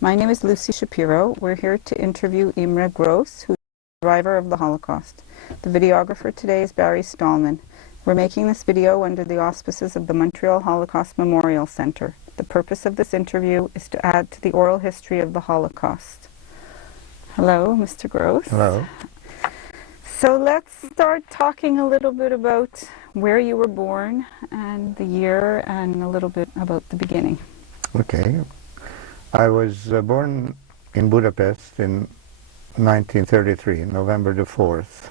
My name is Lucy Shapiro. We're here to interview Imre Gross, who's a survivor of the Holocaust. The videographer today is Barry Stallman. We're making this video under the auspices of the Montreal Holocaust Memorial Centre. The purpose of this interview is to add to the oral history of the Holocaust. Hello, Mr. Gross. Hello. So let's start talking a little bit about where you were born and the year and a little bit about the beginning. Okay. I was born in Budapest in 1933, November the 4th,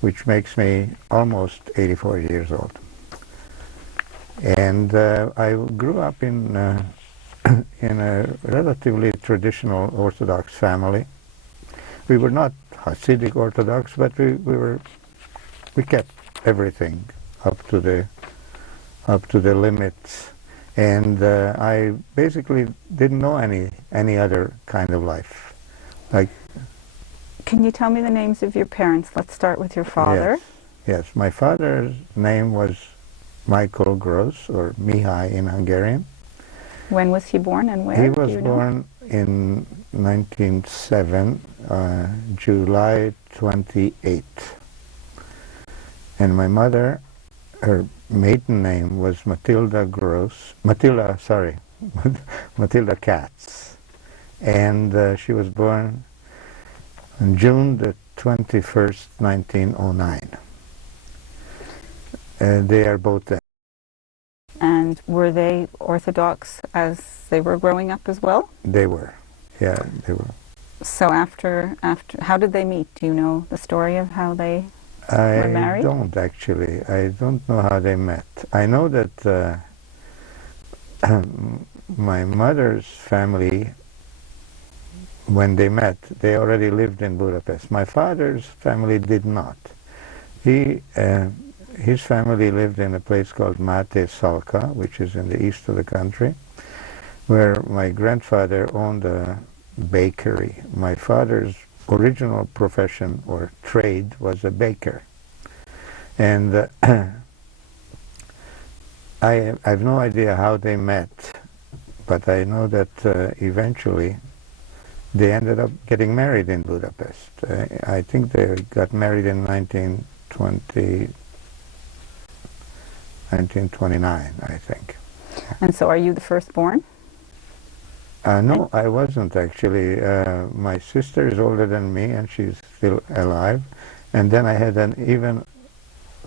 which makes me almost 84 years old. And I grew up in in a relatively traditional Orthodox family. We were not Hasidic Orthodox, but we kept everything up to the limits. And I basically didn't know any other kind of life. Like, can you tell me the names of your parents? Let's start with your father. Yes. My father's name was Michael Gross, or Mihai in Hungarian. When was he born and where? He was born in 1907, July 28th. And my mother, her maiden name was Matilda Katz. And she was born on June the 21st, 1909. They are both dead. And were they Orthodox as they were growing up as well? They were, yeah, they were. So after, how did they meet? Do you know the story of how they were married? I don't actually. I don't know how they met. I know that my mother's family, when they met, they already lived in Budapest. My father's family did not. His family lived in a place called Máté Szalka, which is in the east of the country, where my grandfather owned a bakery. My father's original profession or trade was a baker. And I have no idea how they met, but I know that eventually they ended up getting married in Budapest. I think they got married in 1929, I think. And so are you the firstborn? No, I wasn't actually. My sister is older than me and she's still alive. And then I had an even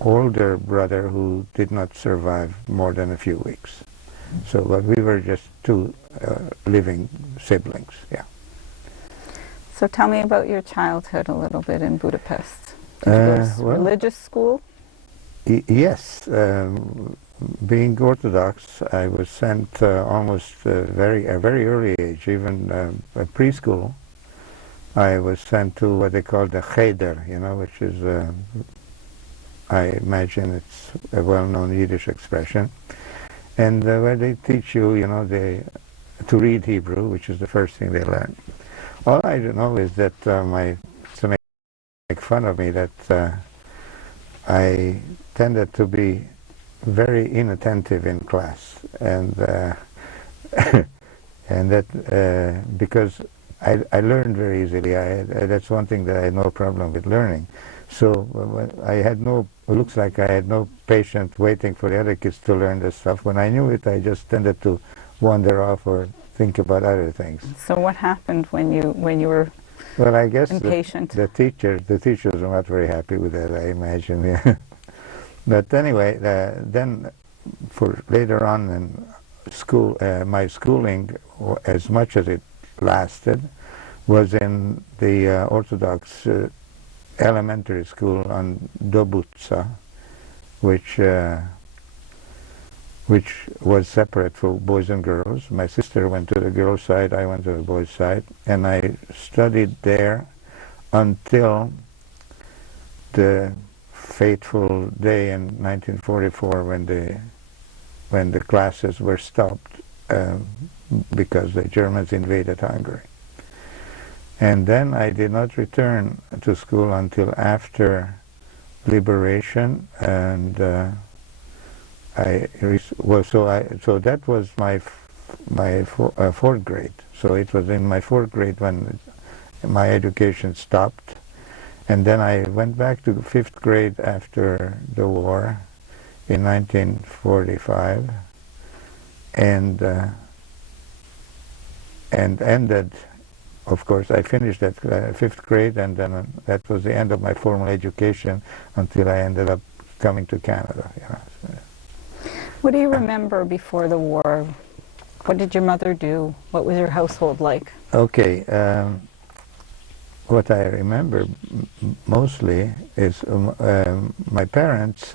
older brother who did not survive more than a few weeks. So, but we were just two living siblings, yeah. So tell me about your childhood a little bit in Budapest. Did you go to religious school? Yes. Being Orthodox, I was sent almost a very early age, even preschool. I was sent to what they call the cheder, you know, which is, I imagine it's a well-known Yiddish expression, and where they teach you, you know, to read Hebrew, which is the first thing they learn. All I know is that to make fun of me, that I tended to be very inattentive in class, and and that because I learned very easily. That's one thing that I had no problem with learning. So it looks like I had no patience waiting for the other kids to learn this stuff. When I knew it, I just tended to wander off or think about other things. So what happened when you were well, I guess impatient? The teachers were not very happy with that, I imagine. Yeah. But anyway, then for later on in school, my schooling, as much as it lasted, was in the Orthodox elementary school on Dobutsa, which was separate for boys and girls. My sister went to the girls' side, I went to the boys' side, and I studied there until the fateful day in 1944 when the classes were stopped because the Germans invaded Hungary. And then I did not return to school until after liberation, and so that was my fourth grade. So it was in my 4th grade when my education stopped. And then I went back to 5th grade after the war in 1945 and ended, of course, I finished at 5th grade, and then that was the end of my formal education until I ended up coming to Canada. You know. So, What do you remember before the war? What did your mother do? What was your household like? okay, what I remember mostly is my parents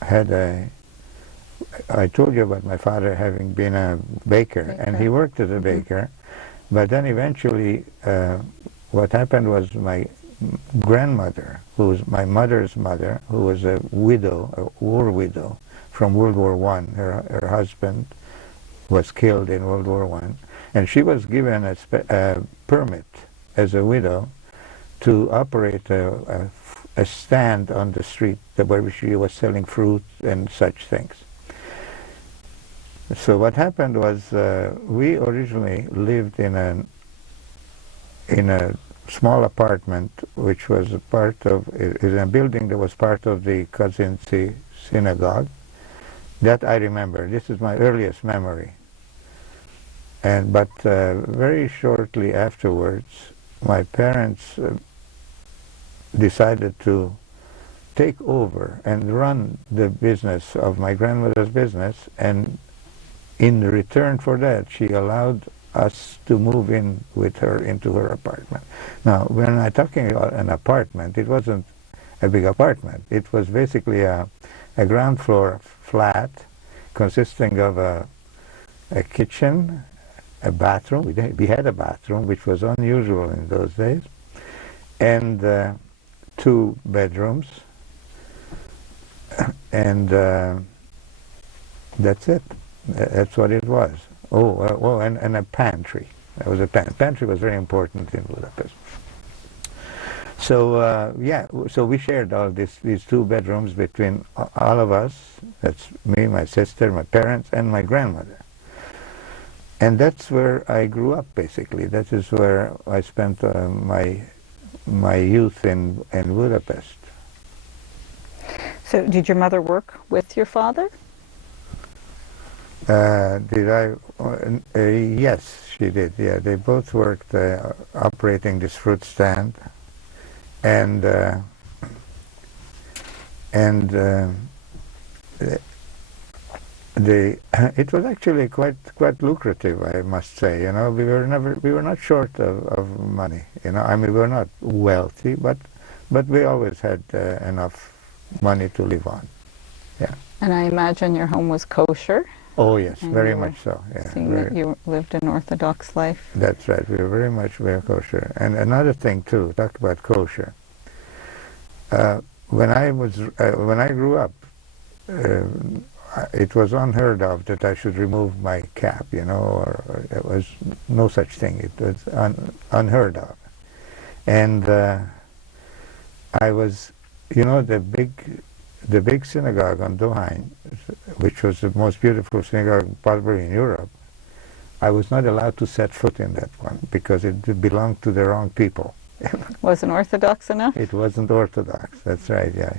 had I told you about my father having been a baker, and he worked as a baker, but then eventually what happened was my grandmother, who was my mother's mother, who was a widow, a war widow from World War I. Her husband was killed in World War I, and she was given a permit as a widow to operate a stand on the street where she was selling fruit and such things. So what happened was we originally lived in a small apartment which was a part of in a building that was part of the Kazinci synagogue. That I remember. This is my earliest memory. But very shortly afterwards, my parents decided to take over and run the business of my grandmother's business, and in return for that, she allowed us to move in with her into her apartment. Now, when I'm talking about an apartment, it wasn't a big apartment. It was basically a ground floor flat consisting of a kitchen, a bathroom. We had a bathroom, which was unusual in those days, and 2 bedrooms, and that's it. That's what it was. And a pantry. There was a pantry was very important in Budapest. So so we shared all these 2 bedrooms between all of us. That's me, my sister, my parents, and my grandmother. And that's where I grew up, basically. That is where I spent my youth in Budapest. So did your mother work with your father? Did I? Yes, she did. Yeah, they both worked operating this fruit stand, and it was actually quite lucrative, I must say. You know, we were not short of money. You know, I mean, we were not wealthy, but we always had enough money to live on. Yeah. And I imagine your home was kosher. Oh yes, And very much so. Yeah, seeing that you lived an Orthodox life. That's right. We were very kosher. And another thing too, talk about kosher. When I grew up, it was unheard of that I should remove my cap. You know, or there was no such thing. It was unheard of. And I was, you know, the big synagogue on Dohain, which was the most beautiful synagogue probably in Europe, I was not allowed to set foot in that one because it belonged to the wrong people. Wasn't Orthodox enough? It wasn't Orthodox, that's right, yeah.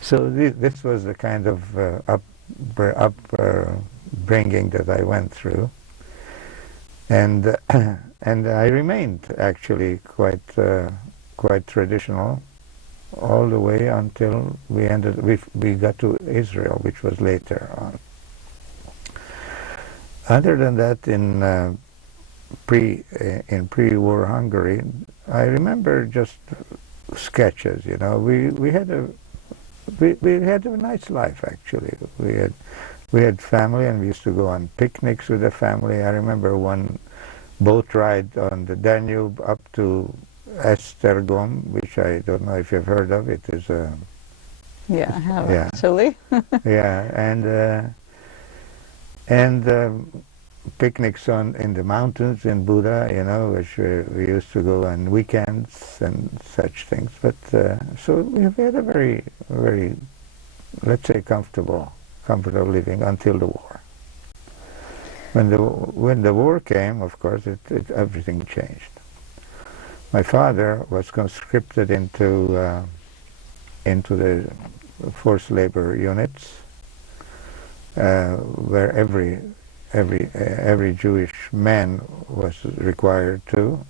So this was the kind of upbringing that I went through. And and I remained actually quite traditional all the way until we got to Israel, which was later on. Other than that, in pre-war Hungary, I remember just sketches. You know, we had a nice life actually. We had family, and we used to go on picnics with the family. I remember one boat ride on the Danube up to Esztergom, which I don't know if you've heard of. It is a... Yeah, I have actually. Yeah, and picnics in the mountains in Buda, you know, which we used to go on weekends and such things. But so we had a very, let's say, comfortable living until the war. When the war came, of course, everything changed. My father was conscripted into the forced labor units, where every Jewish man was required to,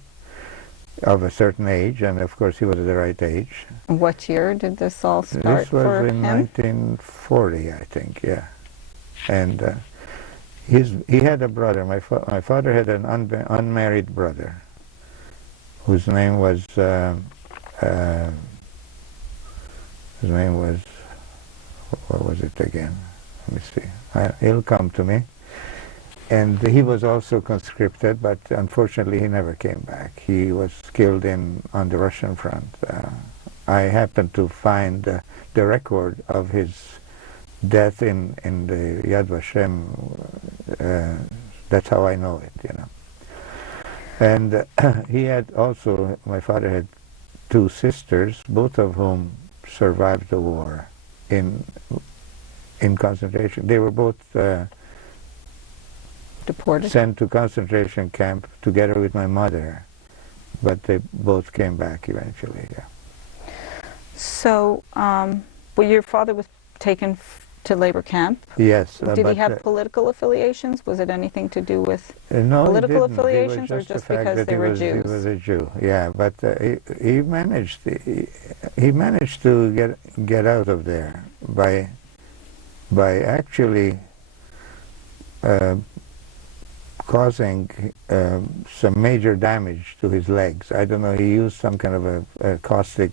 of a certain age, and of course he was the right age. What year did this all start This was for in him? 1940, I think, yeah. And he had a brother. My father had an unmarried brother, whose name was what was it again? Let me see. It'll come to me. And he was also conscripted, but unfortunately he never came back. He was killed on the Russian front. I happened to find the record of his death in the Yad Vashem. That's how I know it, you know. And he had also, my father had two sisters, both of whom survived the war in concentration. They were both Deported? sent to concentration camp together with my mother, but they both came back eventually. Yeah. So, well, your father was taken to labor camp. Yes. Did he have political affiliations? Was it anything to do with no, political he didn't. affiliations, It was or just the fact because that they were Jews? He was a Jew. Yeah, but he managed. He managed to get out of there by actually causing some major damage to his legs. I don't know, he used some kind of a caustic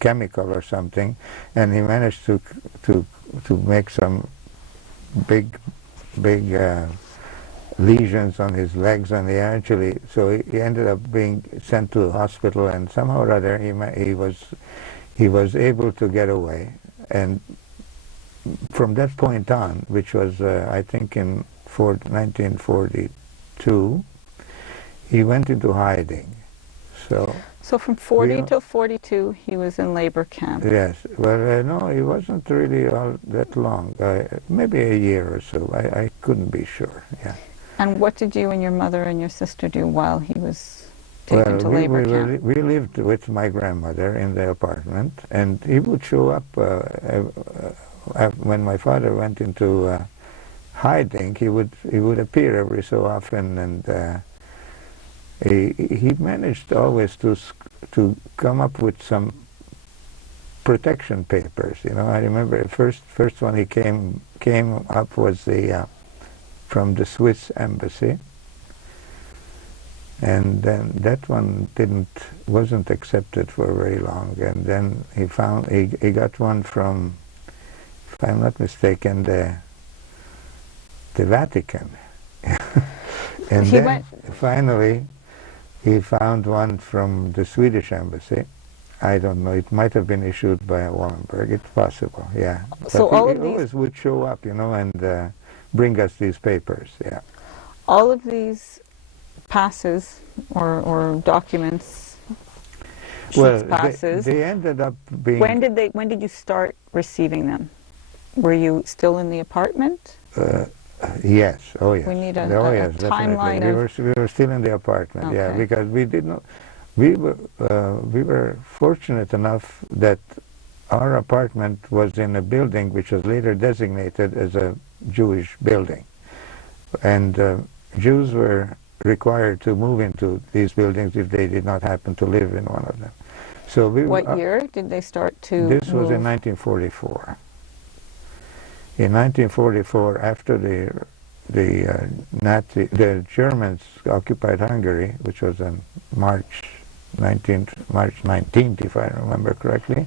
chemical or something, and he managed to make some big lesions on his legs, and so he ended up being sent to a hospital, and somehow or other he was able to get away. And from that point on, which was I think in 1942, he went into hiding. So from 40 till 42, he was in labor camp. Yes. Well, no, he wasn't really all that long. Maybe a year or so. I couldn't be sure. Yeah. And what did you and your mother and your sister do while he was taken to labor camp? We lived with my grandmother in the apartment, and he would show up when my father went into hiding. He would appear every so often, and he managed always to come up with some protection papers. You know, I remember the first one he came up was from the Swiss embassy, and then that one wasn't accepted for very long. And then he got one from, if I'm not mistaken, the Vatican. And then finally he found one from the Swedish embassy. I don't know, it might have been issued by Wallenberg. It's possible, yeah. So but all he of these always would show up, you know, and bring us these papers, yeah. all of these passes or documents, Well, passes, they ended up being... when did you start receiving them? Were you still in the apartment? Yes, oh yes. We need a yes, timeline definitely. We were still in the apartment, Okay. yeah, because we did not... We were fortunate enough that our apartment was in a building which was later designated as a Jewish building. And Jews were required to move into these buildings if they did not happen to live in one of them. So what year did they start to This was move? in 1944. In 1944, after the Germans occupied Hungary, which was on March 19th, if I remember correctly,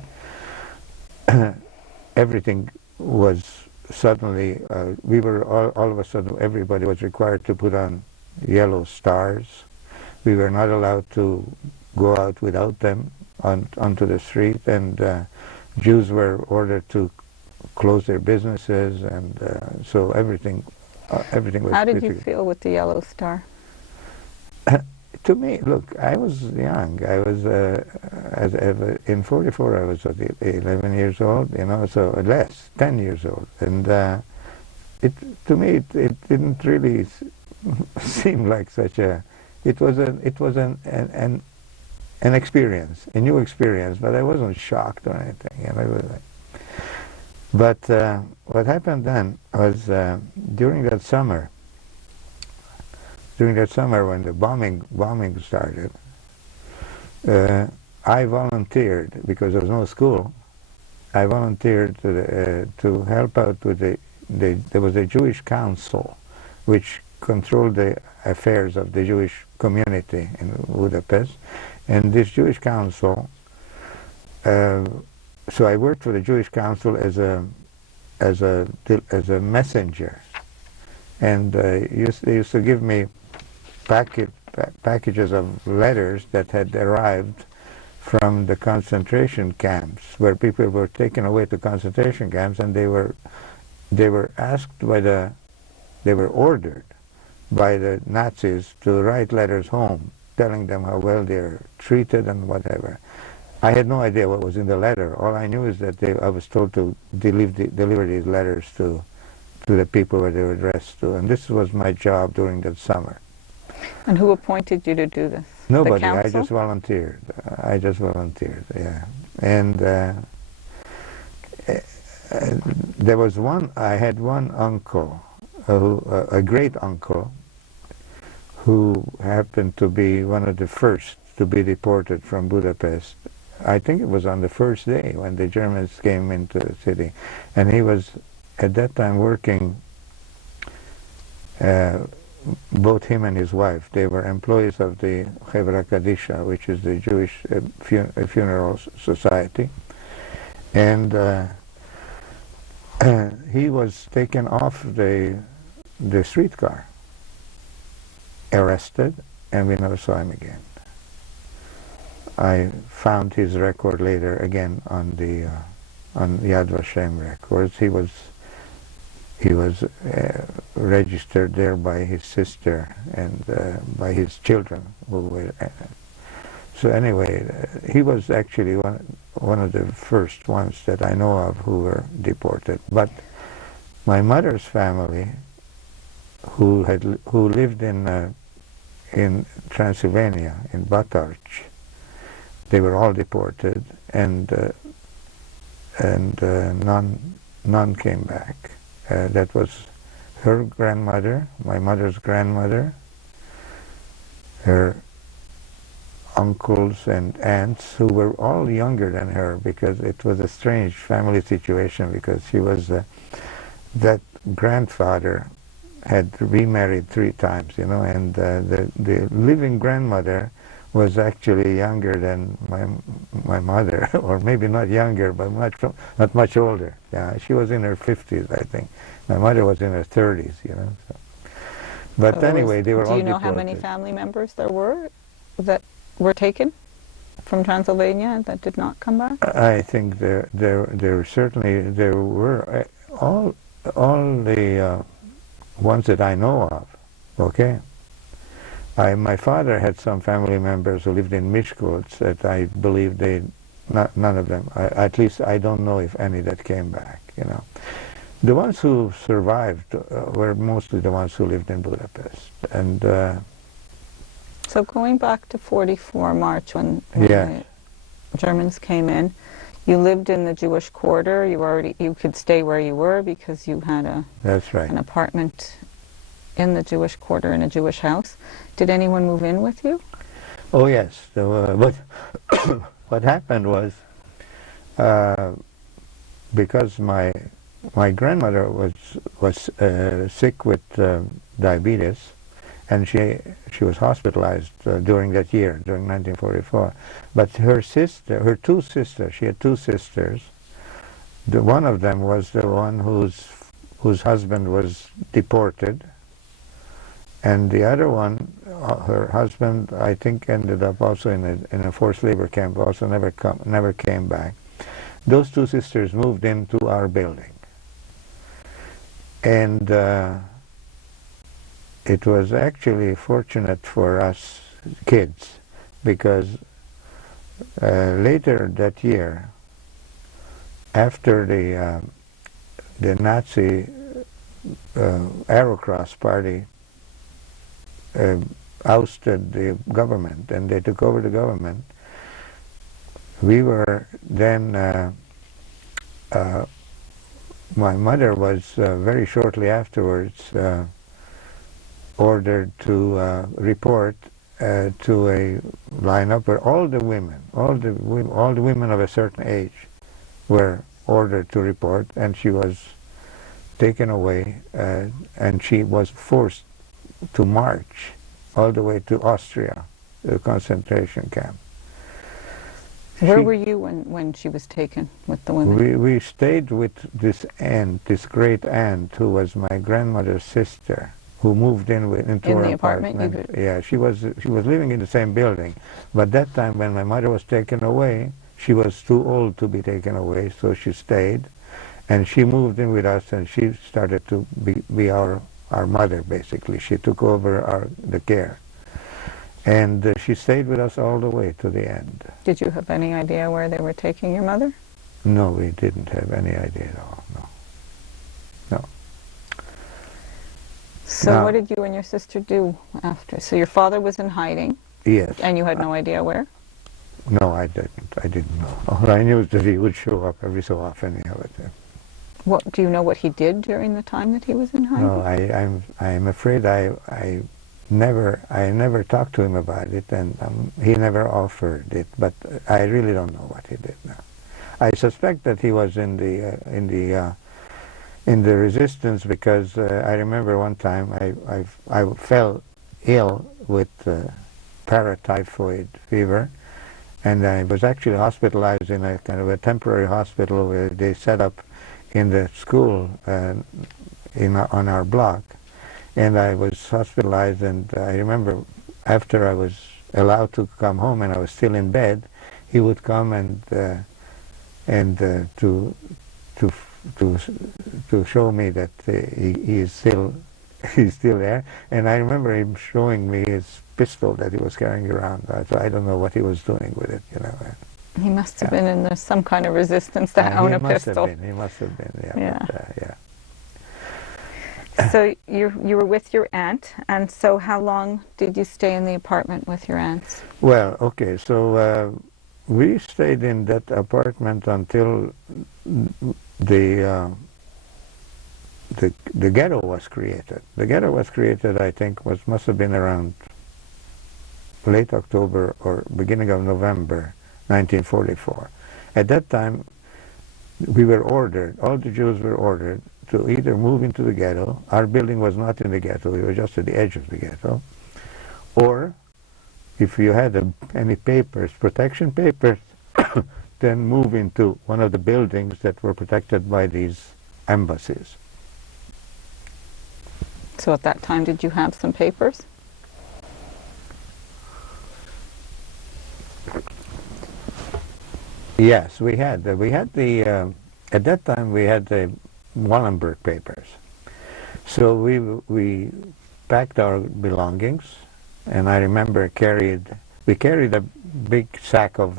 everything was suddenly, we were all of a sudden, everybody was required to put on yellow stars. We were not allowed to go out without them onto the street, and Jews were ordered to close their businesses, and so everything was... How did you feel with the yellow star? To me, look, I was young. I was, in 44, I was 11 years old, you know, so less, 10 years old. And it to me it didn't really seem like such a. It was an experience, a new experience, but I wasn't shocked or anything. You know, it was but what happened then was during that summer. During that summer, when the bombing started, I volunteered because there was no school. I volunteered to help out with there was a Jewish council, which controlled the affairs of the Jewish community in Budapest, and this Jewish council. So I worked for the Jewish council as a messenger, and they used to give me packages of letters that had arrived from the concentration camps, where people were taken away to concentration camps, and they were asked they were ordered by the Nazis to write letters home, telling them how well they're treated and whatever. I had no idea what was in the letter. All I knew is that I was told to deliver these letters to the people where they were addressed to, and this was my job during that summer. And who appointed you to do this? Nobody. The council? I just volunteered. Yeah. And there was I had one uncle, a great uncle, who happened to be one of the first to be deported from Budapest. I think it was on the first day when the Germans came into the city. And he was at that time working, both him and his wife, they were employees of the Chevra Kadisha, which is the Jewish funeral society. And he was taken off the streetcar, arrested, and we never saw him again. I found his record later again on the on Yad Vashem records. He was registered there by his sister and by his children who were. So anyway, he was actually one of the first ones that I know of who were deported. But my mother's family, who lived in Transylvania, in Batarch, they were all deported, and none came back. That was her grandmother, my mother's grandmother, her uncles and aunts, who were all younger than her, because it was a strange family situation, because she was that grandfather had remarried 3 times, you know, and the living grandmother was actually younger than my mother, or maybe not younger, but not much older. Yeah, she was in her 50s, I think. My mother was in her 30s, you know. So. But So anyway, they were all Do you know deported. how many family members there were that were taken from Transylvania that did not come back? I think there were all the ones that I know of. Okay. My father had some family members who lived in Miskolc that I believe none of them, at least I don't know if any that came back, you know. The ones who survived were mostly the ones who lived in Budapest. And So going back to 44 March when yeah. the Germans came in, you lived in the Jewish quarter. You could stay where you were because you had That's right. an apartment in the Jewish quarter in a Jewish house. Did anyone move in with you? Oh yes, but what happened was because my grandmother was sick with diabetes, and she was hospitalized during that year, during 1944. But her two sisters, she had 2 sisters. One of them was the one whose husband was deported. And the other one, her husband, I think, ended up also in a forced labor camp. Also, never came back. Those 2 sisters moved into our building, and it was actually fortunate for us kids, because later that year, after the Nazi Aerocross party ousted the government and they took over the government, we were then, my mother was very shortly afterwards ordered to report to a lineup where all the women of a certain age were ordered to report, and she was taken away and she was forced to march all the way to Austria, the concentration camp. Where were you when she was taken with the women? We stayed with this aunt, this great aunt, who was my grandmother's sister, who moved into In our the apartment? Yeah, she was living in the same building, but that time when my mother was taken away, she was too old to be taken away, so she stayed, and she moved in with us, and she started to be our mother, basically. She took over the care. And she stayed with us all the way to the end. Did you have any idea where they were taking your mother? No, we didn't have any idea at all, no. No. So what did you and your sister do after? So your father was in hiding? Yes. And you had no idea where? No, I didn't know. All I knew is that he would show up every so often. What do you know what he did during the time that he was in hiding? No, I'm afraid I never talked to him about it, and he never offered it. But I really don't know what he did now. I suspect that he was in the resistance, because I remember one time I fell ill with paratyphoid fever, and I was actually hospitalized in a kind of a temporary hospital where they set up in the school on our block. And I was hospitalized, and I remember after I was allowed to come home and I was still in bed, he would come and to show me that he is still there. And I remember him showing me his pistol that he was carrying around. So I don't know what he was doing with it, He must have been in some kind of resistance to own a pistol. He must have been, Yeah. But, yeah. So you were with your aunt, and so how long did you stay in the apartment with your aunts? Well, okay, so we stayed in that apartment until the ghetto was created. The ghetto was created, I think, must have been around late October or beginning of November 1944. At that time, we were ordered, all the Jews were ordered to either move into the ghetto. Our building was not in the ghetto, we were just at the edge of the ghetto. Or, if you had any papers, protection papers, then move into one of the buildings that were protected by these embassies. So at that time, did you have some papers? Yes, we had at that time we had the Wallenberg papers. So we packed our belongings, and I remember we carried a big sack of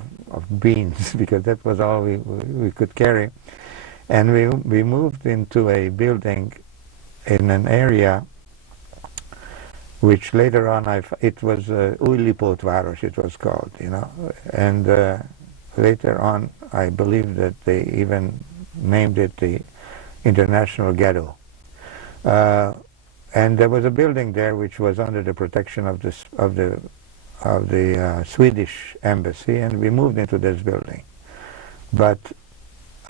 beans because that was all we could carry, and we moved into a building in an area which later on it was Újlipótváros, it was called, and later on I believe that they even named it the International Ghetto. And there was a building there which was under the protection of the Swedish embassy, and we moved into this building. But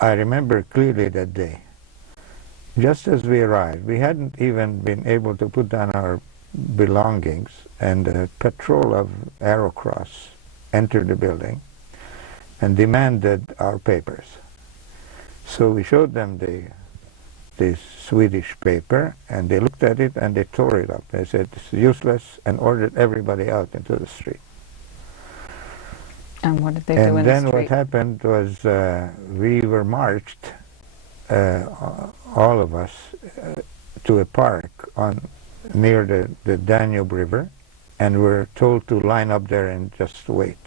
I remember clearly that day, just as we arrived, we hadn't even been able to put down our belongings, and a patrol of Aerocross entered the building and demanded our papers. So we showed them the Swedish paper, and they looked at it and they tore it up. They said it's useless, and ordered everybody out into the street. And what did they do in the street? And then what happened was we were marched, all of us, to a park near the Danube River, and were told to line up there and just wait.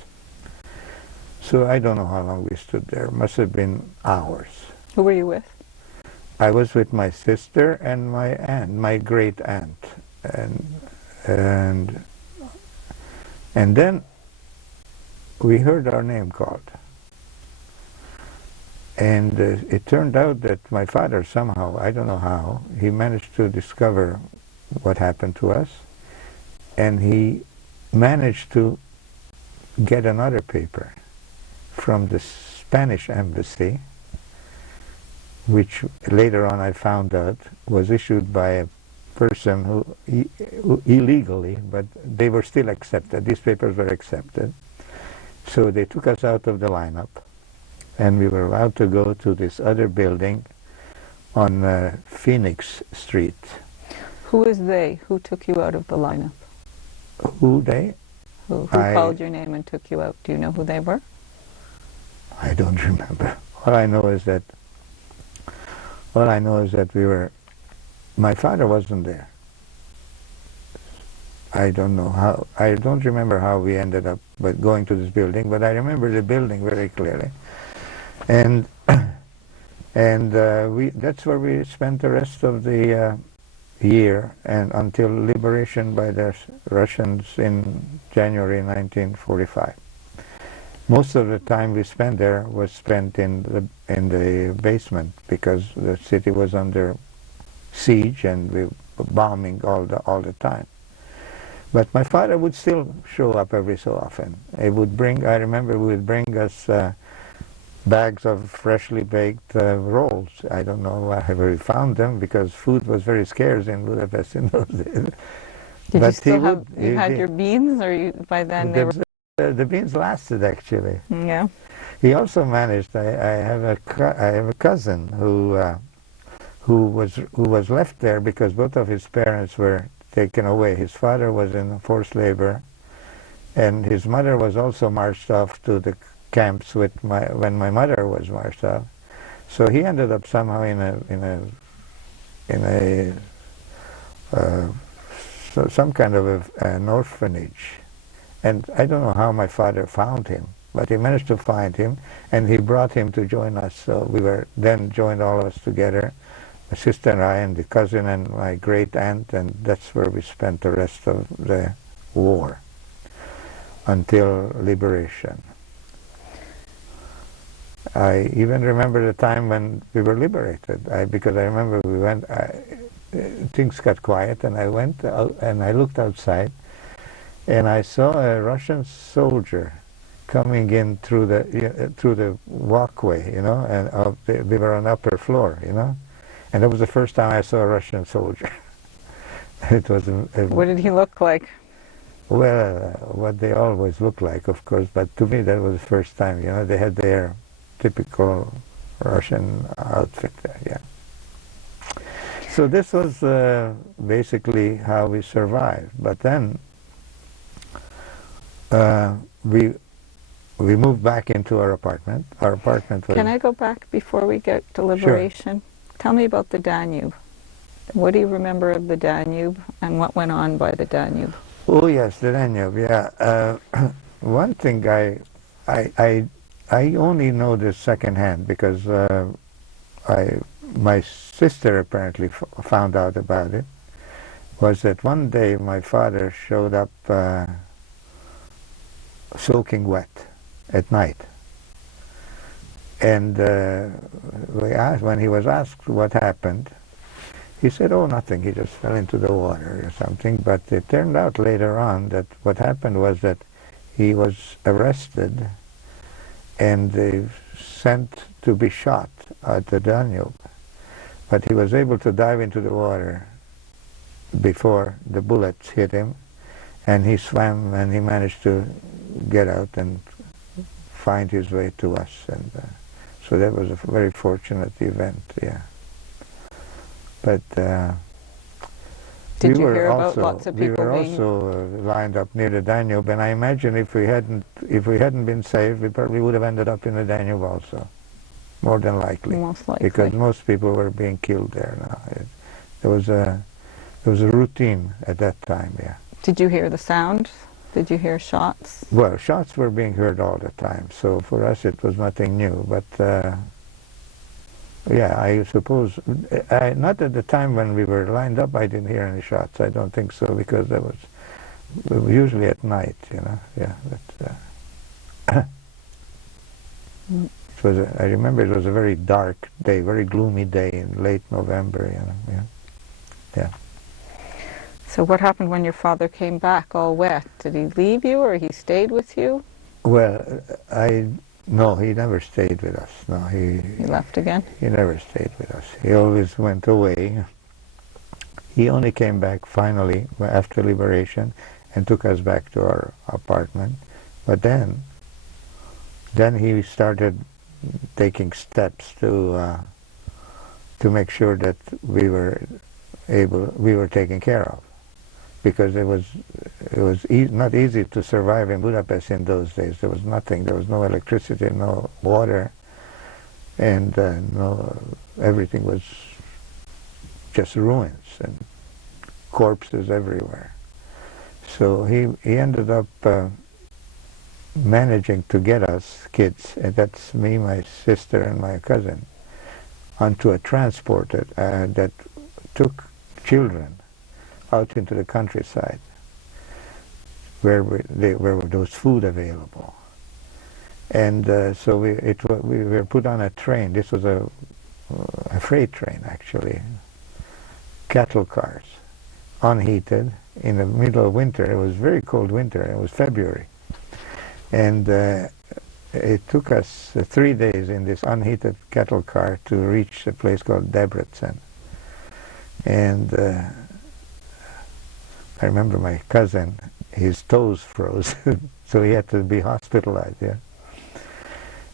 So I don't know how long we stood there. It must have been hours. Who were you with? I was with my sister and my aunt, my great aunt, and and then we heard our name called, and it turned out that my father somehow, I don't know how, he managed to discover what happened to us, and he managed to get another paper from the Spanish embassy, which later on I found out was issued by a person who illegally, but they were still accepted. These papers were accepted. So they took us out of the lineup, and we were allowed to go to this other building on Phoenix Street. Who is they? Who took you out of the lineup? Who they? Who called your name and took you out? Do you know who they were? I don't remember. All I know is that we were. My father wasn't there. I don't know how. I don't remember how we ended up going to this building, but I remember the building very clearly, and that's where we spent the rest of the year and until liberation by the Russians in January 1945. Most of the time we spent there was spent in the basement because the city was under siege and we were bombing all the time. But my father would still show up every so often. He would bring. I remember he would bring us bags of freshly baked rolls. I don't know where he found them because food was very scarce in Budapest in those days. Did you still have? You had your beans, or by then they were. The beans lasted actually. Yeah. He also managed. I have a cousin who was left there because both of his parents were taken away. His father was in forced labor, and his mother was also marched off to the camps when my mother was marched off. So he ended up somehow some kind of an orphanage. And I don't know how my father found him, but he managed to find him, and he brought him to join us. So we were then joined all of us together, my sister and I, and the cousin and my great aunt, and that's where we spent the rest of the war until liberation. I even remember the time when we were liberated, because I remember we went, things got quiet, and I went out and I looked outside, and I saw a Russian soldier coming in through the walkway, you know, and we were on the upper floor, you know, and that was the first time I saw a Russian soldier. It was. What did he look like? Well, what they always look like, of course, but to me that was the first time, you know, they had their typical Russian outfit there, yeah. So this was basically how we survived, but then we moved back into our apartment. Our apartment was... Can I go back before we get to liberation? Sure. Tell me about the Danube. What do you remember of the Danube, and what went on by the Danube? Oh yes, the Danube. Yeah. One thing I only know this secondhand because my sister apparently found out about it. Was that one day my father showed up soaking wet at night, and when he was asked what happened, he said, "Oh, nothing. He just fell into the water or something." But it turned out later on that what happened was that he was arrested and sent to be shot at the Danube. But he was able to dive into the water before the bullets hit him, and he swam, and he managed to get out and find his way to us. And so that was a very fortunate event, yeah. But Did you hear about lots of people being... We were also lined up near the Danube, and I imagine if we hadn't been saved, we probably would have ended up in the Danube also, more than likely. Most likely. Because most people were being killed there now. There was a routine at that time, yeah. Did you hear the sound? Did you hear shots? Well, shots were being heard all the time, so for us it was nothing new, but Yeah, I suppose, not at the time when we were lined up, I didn't hear any shots. I don't think so, because there was usually at night, you know. Yeah, but it was. I remember it was a very dark day, very gloomy day in late November. You know. Yeah, yeah. So what happened when your father came back all wet? Did he leave you or he stayed with you? Well, no, he never stayed with us. No, He left again? he never stayed with us. He always went away. He only came back finally after liberation and took us back to our apartment. But then he started taking steps to make sure that we were taken care of, because it was not easy to survive in Budapest in those days. There was nothing. There was no electricity, no water, and everything was just ruins and corpses everywhere. So he ended up managing to get us kids, and that's me, my sister, and my cousin, onto a transporter that took children out into the countryside where those food available. And so we were put on a train. This was a freight train, actually, cattle cars, unheated, in the middle of winter. It was very cold winter. It was February. And it took us 3 days in this unheated cattle car to reach a place called Debrecen. And I remember my cousin, his toes froze, so he had to be hospitalized, yeah.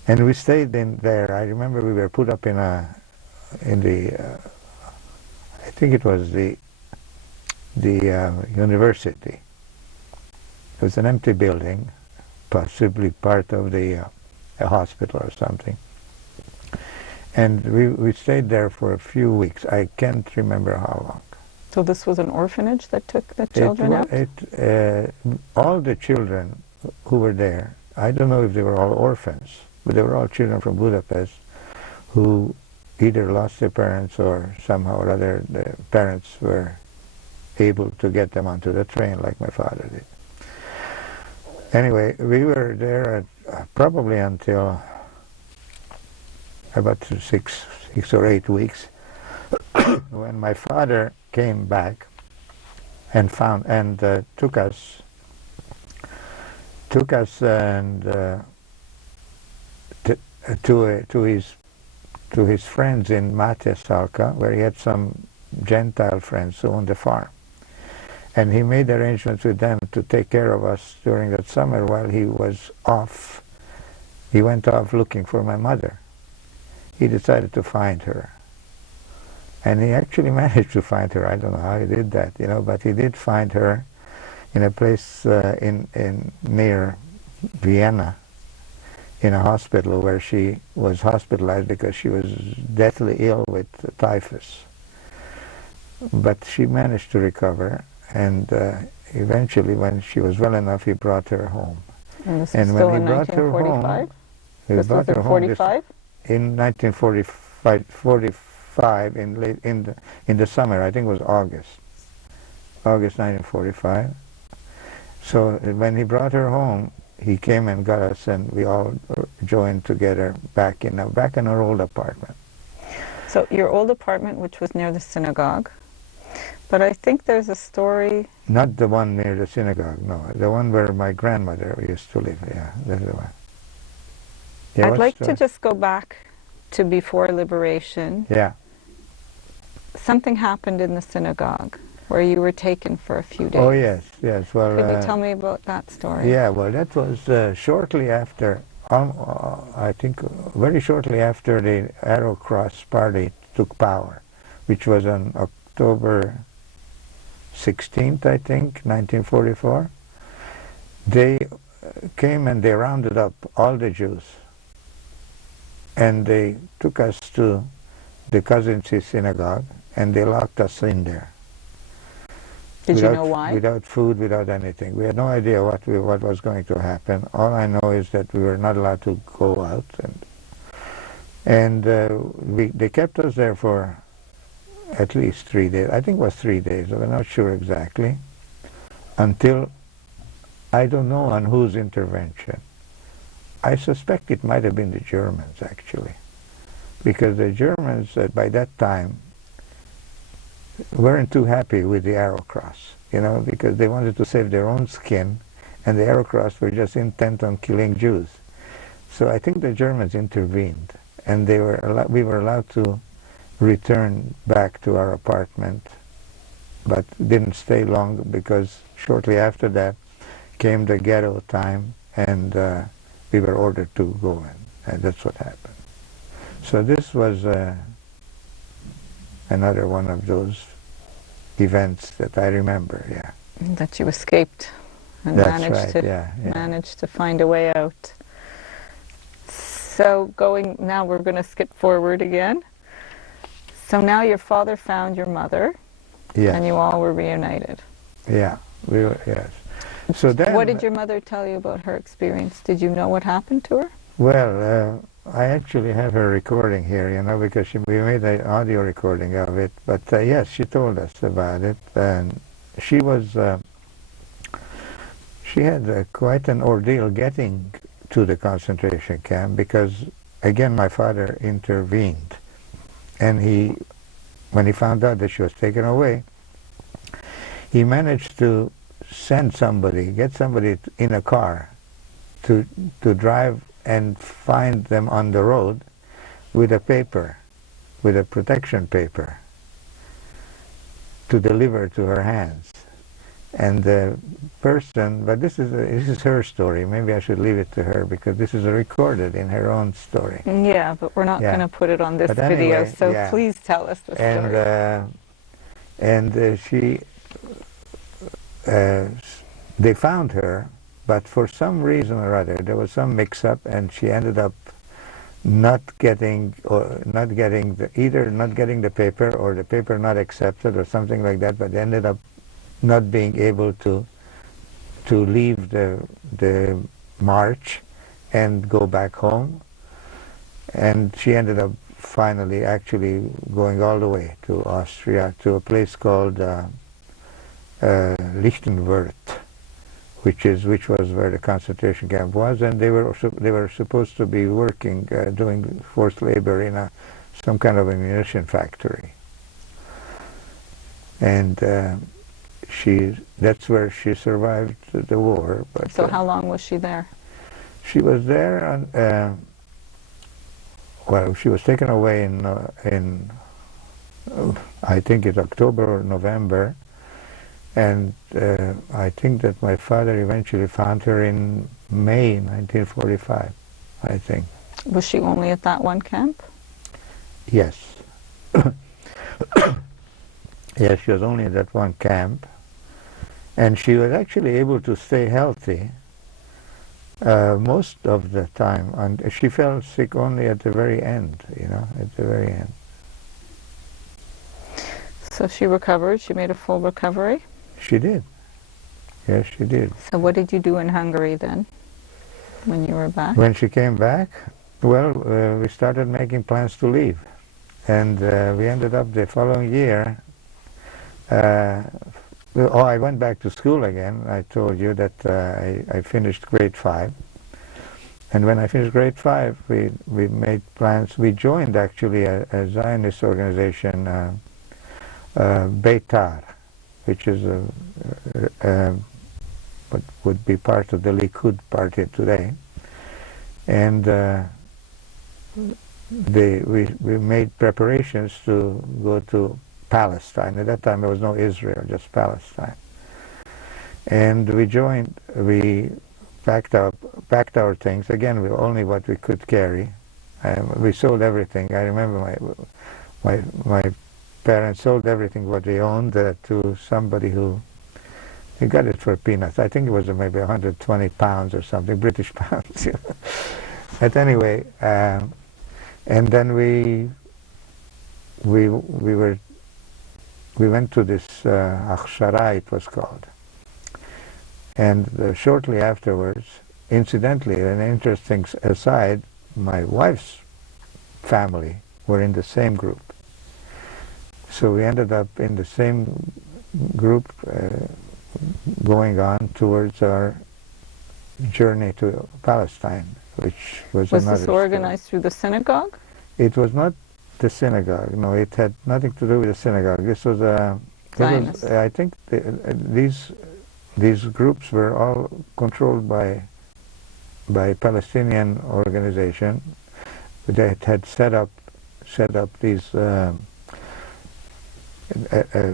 And we stayed in there. I remember we were put up in the, I think it was the university. It was an empty building, possibly part of the a hospital or something. And we stayed there for a few weeks. I can't remember how long. So this was an orphanage that took the children out? All the children who were there, I don't know if they were all orphans, but they were all children from Budapest who either lost their parents or somehow or other the parents were able to get them onto the train like my father did. Anyway, we were there probably until about 6 or 8 weeks when my father came back and took us and to his friends in Mátészalka, where he had some Gentile friends who owned the farm. And he made arrangements with them to take care of us during that summer while he was off. He went off looking for my mother. He decided to find her. And he actually managed to find her. I don't know how he did that, you know, but he did find her in a place near Vienna, in a hospital where she was hospitalized because she was deathly ill with typhus. But she managed to recover, and eventually, when she was well enough, he brought her home. And this was still in 1945? This was in 45? In 1945, in the summer, I think it was August 1945. So when he brought her home, he came and got us, and we all joined together back in our old apartment. So your old apartment, which was near the synagogue, but I think there's a story... Not the one near the synagogue, no. The one where my grandmother used to live, yeah, that's the one. Yeah, I'd like to just go back to before liberation. Yeah. Something happened in the synagogue where you were taken for a few days. Oh, yes, yes. Well, could you tell me about that story? Yeah, well, that was shortly after, I think very shortly after the Arrow Cross Party took power, which was on October 16th, I think, 1944. They came and they rounded up all the Jews, and they took us to the Kazinci synagogue, and they locked us in there. Did you know why? Without food, without anything. We had no idea what was going to happen. All I know is that we were not allowed to go out, And they kept us there for at least 3 days. I think it was 3 days. I'm not sure exactly. Until, I don't know on whose intervention. I suspect it might have been the Germans, actually. Because the Germans, by that time, weren't too happy with the Arrow Cross, you know, because they wanted to save their own skin, and the Arrow Cross were just intent on killing Jews. So I think the Germans intervened, and we were allowed to return back to our apartment, but didn't stay long, because shortly after that came the ghetto time, and we were ordered to go in, and that's what happened. So this was another one of those events that I remember, yeah. That you escaped and That's managed right, to yeah. managed to find a way out. So now we're going to skip forward again. So now your father found your mother, Yes. and you all were reunited. Yeah, yes. So then, What did your mother tell you about her experience? Did you know what happened to her? well, I actually have her recording here, you know, because we made an audio recording of it. But yes, she told us about it, and she had quite an ordeal getting to the concentration camp, because again my father intervened, and when he found out that she was taken away, he managed to get somebody in a car to drive and find them on the road with a protection paper, to deliver to her hands. And the person, but this is her story. Maybe I should leave it to her, because this is recorded in her own story. Yeah, but we're not going to put it on this But video, anyway, so yeah. please tell us the story. They found her, but for some reason or other, there was some mix-up, and she ended up not getting the paper, or the paper not accepted, or something like that. But ended up not being able to leave the march and go back home, and she ended up finally actually going all the way to Austria, to a place called Lichtenwörth, which was where the concentration camp was, and they were supposed to be working, doing forced labor in some kind of ammunition factory, and that's where she survived the war. But So how long was she there? she was there on. Well, she was taken away in I think it's October or November, and I think that my father eventually found her in May 1945, I think. Was she only at that one camp? Yes. Yes, she was only at that one camp, and she was actually able to stay healthy most of the time, and she fell sick only at the very end, you know, at the very end. So she recovered, she made a full recovery? She did. Yes, she did. So what did you do in Hungary then, when you were back? When she came back, well, we started making plans to leave, and we ended up the following year. I went back to school again. I told you that I finished grade 5. And when I finished grade 5, we made plans. We joined actually a Zionist organization, Beitar, which is what would be part of the Likud party today. And we made preparations to go to Palestine. At that time there was no Israel, just Palestine. And we packed our things, again with only what we could carry. We sold everything. I remember my parents sold everything what they owned to somebody who they got it for peanuts. I think it was maybe 120 pounds or something, British pounds. But anyway, and then we went to this Achshara, it was called. And shortly afterwards, incidentally, an interesting aside, my wife's family were in the same group. So we ended up in the same group going on towards our journey to Palestine, which was Was another this story. organized through the synagogue? It was not the synagogue. No, it had nothing to do with the synagogue. This was Zionist. I think these groups were all controlled by Palestinian organization. They had set up these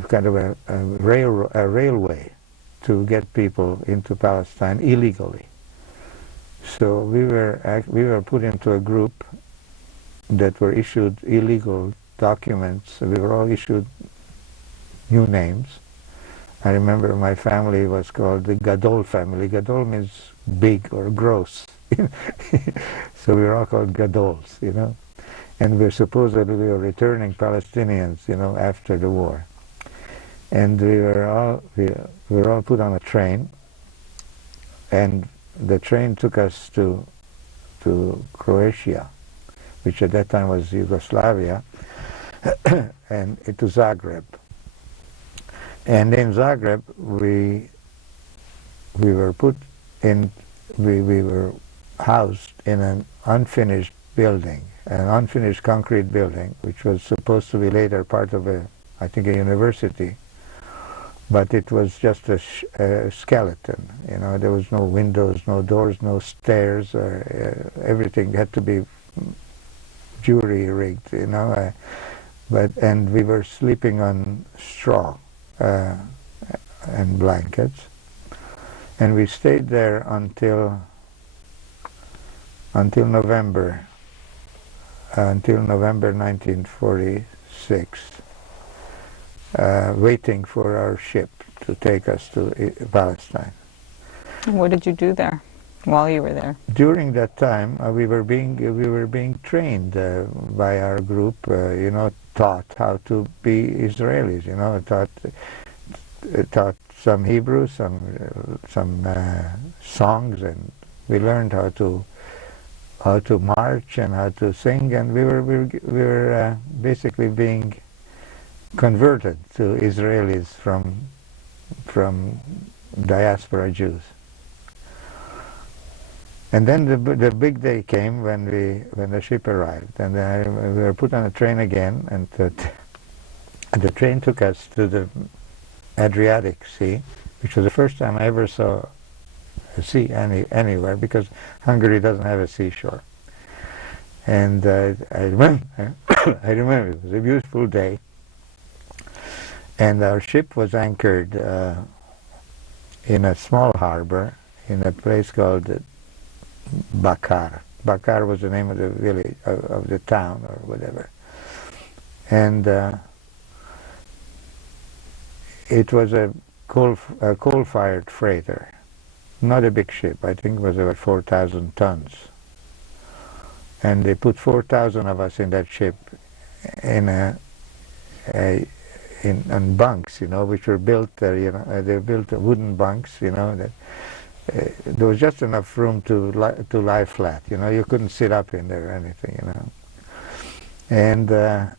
kind of a railway to get people into Palestine illegally. So we were put into a group that were issued illegal documents. We were all issued new names. I remember my family was called the Gadol family. Gadol means big or gross. So we were all called Gadols, you know. And we supposedly were returning Palestinians, you know, after the war. And we were all put on a train, and the train took us to Croatia, which at that time was Yugoslavia, and to Zagreb. And in Zagreb, we were housed in an unfinished building, an unfinished concrete building, which was supposed to be later part of I think a university, but it was just a skeleton. You know, there was no windows, no doors, no stairs, or everything had to be jury rigged. You know, and we were sleeping on straw and blankets, and we stayed there until November 1946, waiting for our ship to take us to Palestine. And what did you do there while you were there? During that time, we were being trained by our group. You know, taught how to be Israelis. You know, taught some Hebrew, some songs, and we learned how to march and how to sing, and we were basically being converted to Israelis from diaspora Jews. And then the big day came when the ship arrived, and we were put on a train again, and the train took us to the Adriatic Sea, which was the first time I ever saw a sea anywhere, because Hungary doesn't have a seashore. And I remember it was a beautiful day, and our ship was anchored in a small harbor in a place called Bakar. Bakar was the name of the village, of the town or whatever. And it was a coal-fired freighter, not a big ship. I think it was about 4,000 tons. And they put 4,000 of us in that ship in bunks, you know, which were built. You know, they built wooden bunks, you know, that. There was just enough room to lie flat. You know, you couldn't sit up in there or anything. You know, and the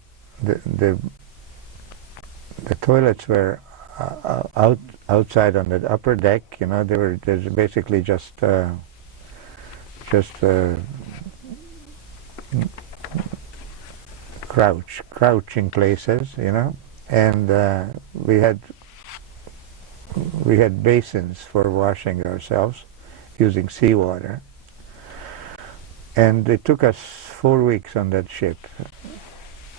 toilets were outside on the upper deck. You know, there's basically just crouching places. You know, and we had basins for washing ourselves using seawater. And it took us 4 weeks on that ship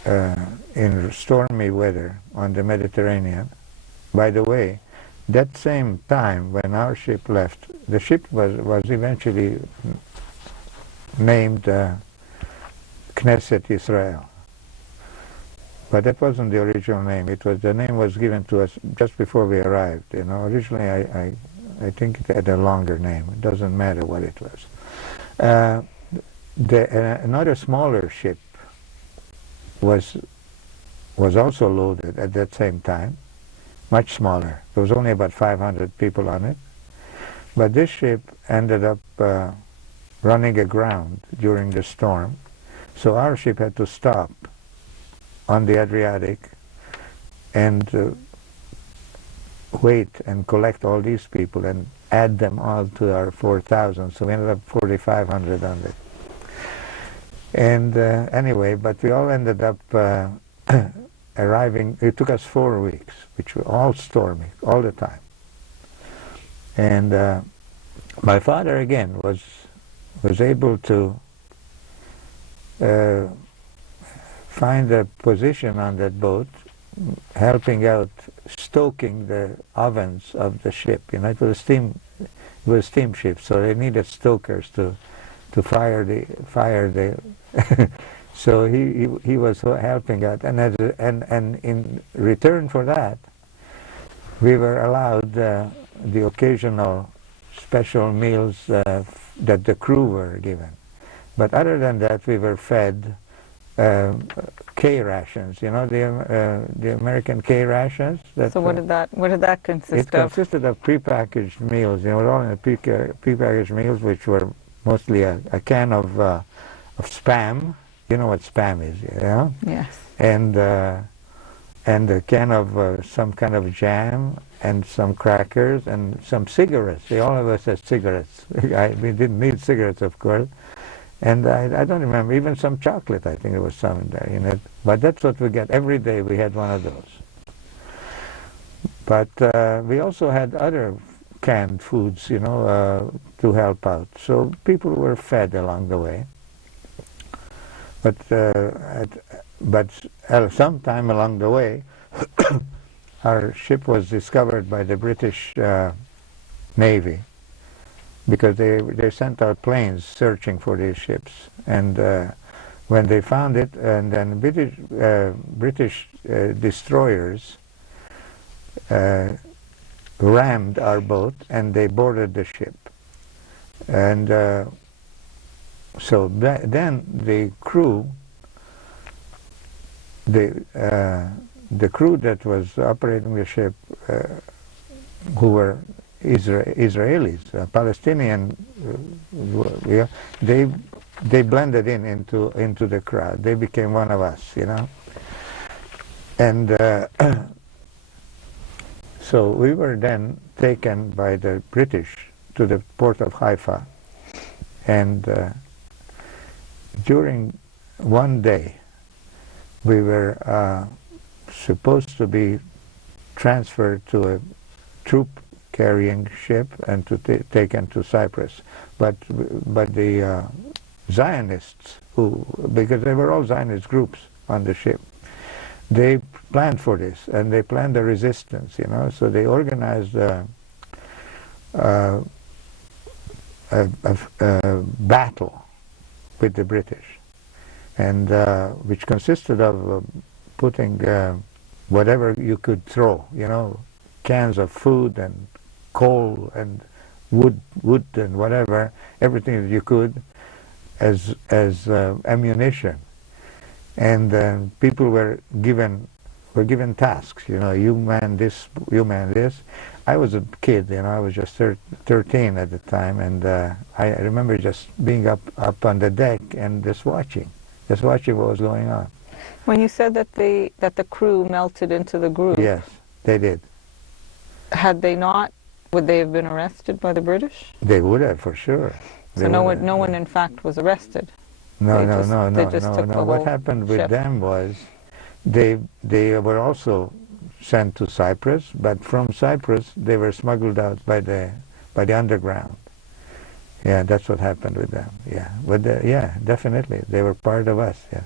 in stormy weather on the Mediterranean. By the way, that same time when our ship left, the ship was eventually named Knesset Israel. But that wasn't the original name. The name was given to us just before we arrived. You know, originally I think it had a longer name. It doesn't matter what it was. Another smaller ship was also loaded at that same time, much smaller. There was only about 500 people on it. But this ship ended up running aground during the storm, So our ship had to stop on the Adriatic and wait and collect all these people and add them all to our 4,000. So we ended up 4,500 on it. And anyway, but we all ended up arriving. It took us 4 weeks, which were all stormy, all the time. And my father again was able to find a position on that boat, helping out stoking the ovens of the ship. You know, it was a steamship, so they needed stokers to fire the. So he was helping out, and in return for that, we were allowed the occasional special meals that the crew were given. But other than that, we were fed K rations. You know, the American K rations. So what did that consist of? It consisted of prepackaged meals. You know, all in the prepackaged meals, which were mostly a can of Spam. You know what Spam is, yeah? Yes. And a can of some kind of jam and some crackers and some cigarettes. All of us had cigarettes. We didn't need cigarettes, of course. And I don't remember, even some chocolate, I think there was some in there, you know. But that's what we get. Every day we had one of those. But we also had other canned foods, you know, to help out. So people were fed along the way. But sometime along the way, our ship was discovered by the British Navy, because they sent out planes searching for these ships. And when they found it, and then British destroyers rammed our boat, and they boarded the ship. And so then the crew that was operating the ship, who were Israelis, Palestinian, they blended into the crowd. They became one of us, you know. And so we were then taken by the British to the port of Haifa, and during one day we were supposed to be transferred to a troop-carrying ship and to taken to Cyprus, but the Zionists, because they were all Zionist groups on the ship, they planned for this, and they planned a resistance, you know. So they organized a battle with the British, and which consisted of putting whatever you could throw, you know, cans of food and coal and wood and whatever, everything that you could, as ammunition. And people were given tasks. You know, you man this, you man this. I was a kid, you know. I was just 13 at the time, and I remember just being up on the deck and just watching what was going on. When you said that the crew melted into the group, yes, they did. Had they not, would they have been arrested by the British? They would have, for sure. So no one in fact was arrested. No. What happened with them was they were also sent to Cyprus, but from Cyprus they were smuggled out by the underground. Yeah, that's what happened with them. Yeah, but yeah, definitely they were part of us. Yeah.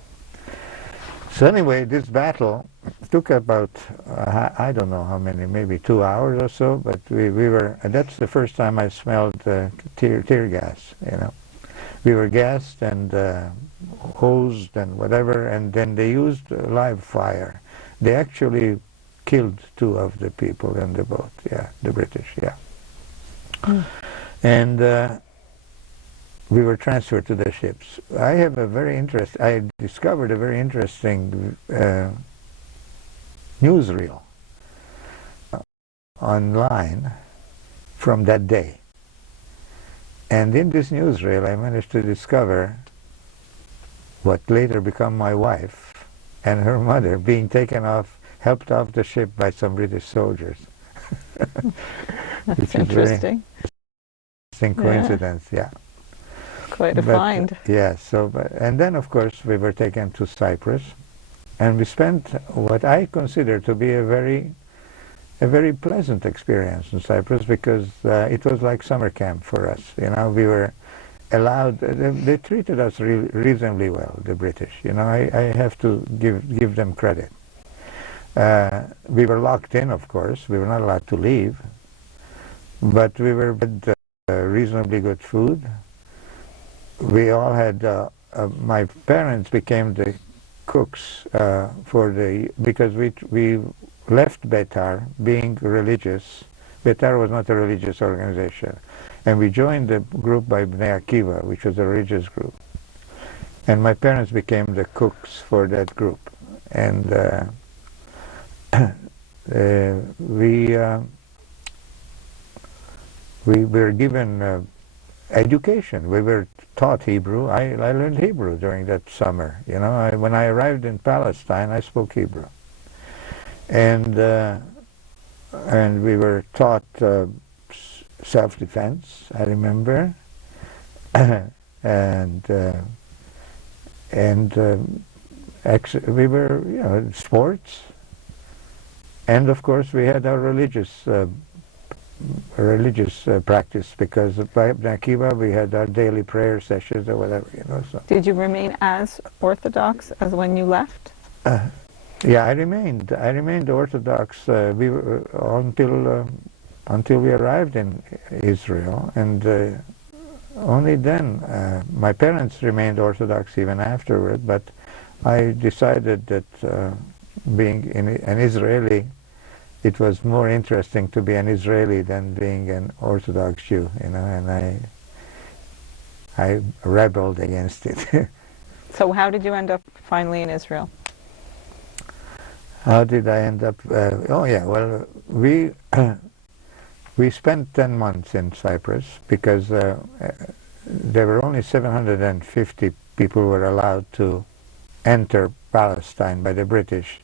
So anyway, this battle took about I don't know how many, maybe 2 hours or so. But we were. That's the first time I smelled tear gas. You know, we were gassed and hosed and whatever, and then they used live fire. They actually killed 2 of the people in the boat. Yeah, the British. Yeah, and we were transferred to the ships. I discovered a very interesting newsreel online from that day. And in this newsreel I managed to discover what later become my wife, and her mother being helped off the ship by some British soldiers. That's interesting. Interesting coincidence, yeah. Quite a find. Yeah, and then of course we were taken to Cyprus, and we spent what I consider to be a very pleasant experience in Cyprus, because it was like summer camp for us. You know, we were allowed. They treated us reasonably well, the British. You know, I have to give them credit. We were locked in, of course. We were not allowed to leave, but we were with reasonably good food. We all had. My parents became the cooks because we left Betar being religious. Betar was not a religious organization, and we joined the group by Bnei Akiva, which was a religious group. And my parents became the cooks for that group, and we were given education. We were taught Hebrew. I learned Hebrew during that summer. You know, when I arrived in Palestine, I spoke Hebrew, and we were taught self-defense. I remember, and we were, you know, sports, and of course we had our religious practice, because by Bnei Akiva we had our daily prayer sessions or whatever, you know. So. Did you remain as Orthodox as when you left? Yeah, I remained Orthodox until we arrived in Israel, and only then my parents remained Orthodox even afterward. But I decided that being an Israeli, it was more interesting to be an Israeli than being an Orthodox Jew, you know, and I rebelled against it. So how did you end up finally in Israel? How did I end up? Oh yeah, well, we spent 10 months in Cyprus, because there were only 750 people who were allowed to enter Palestine by the British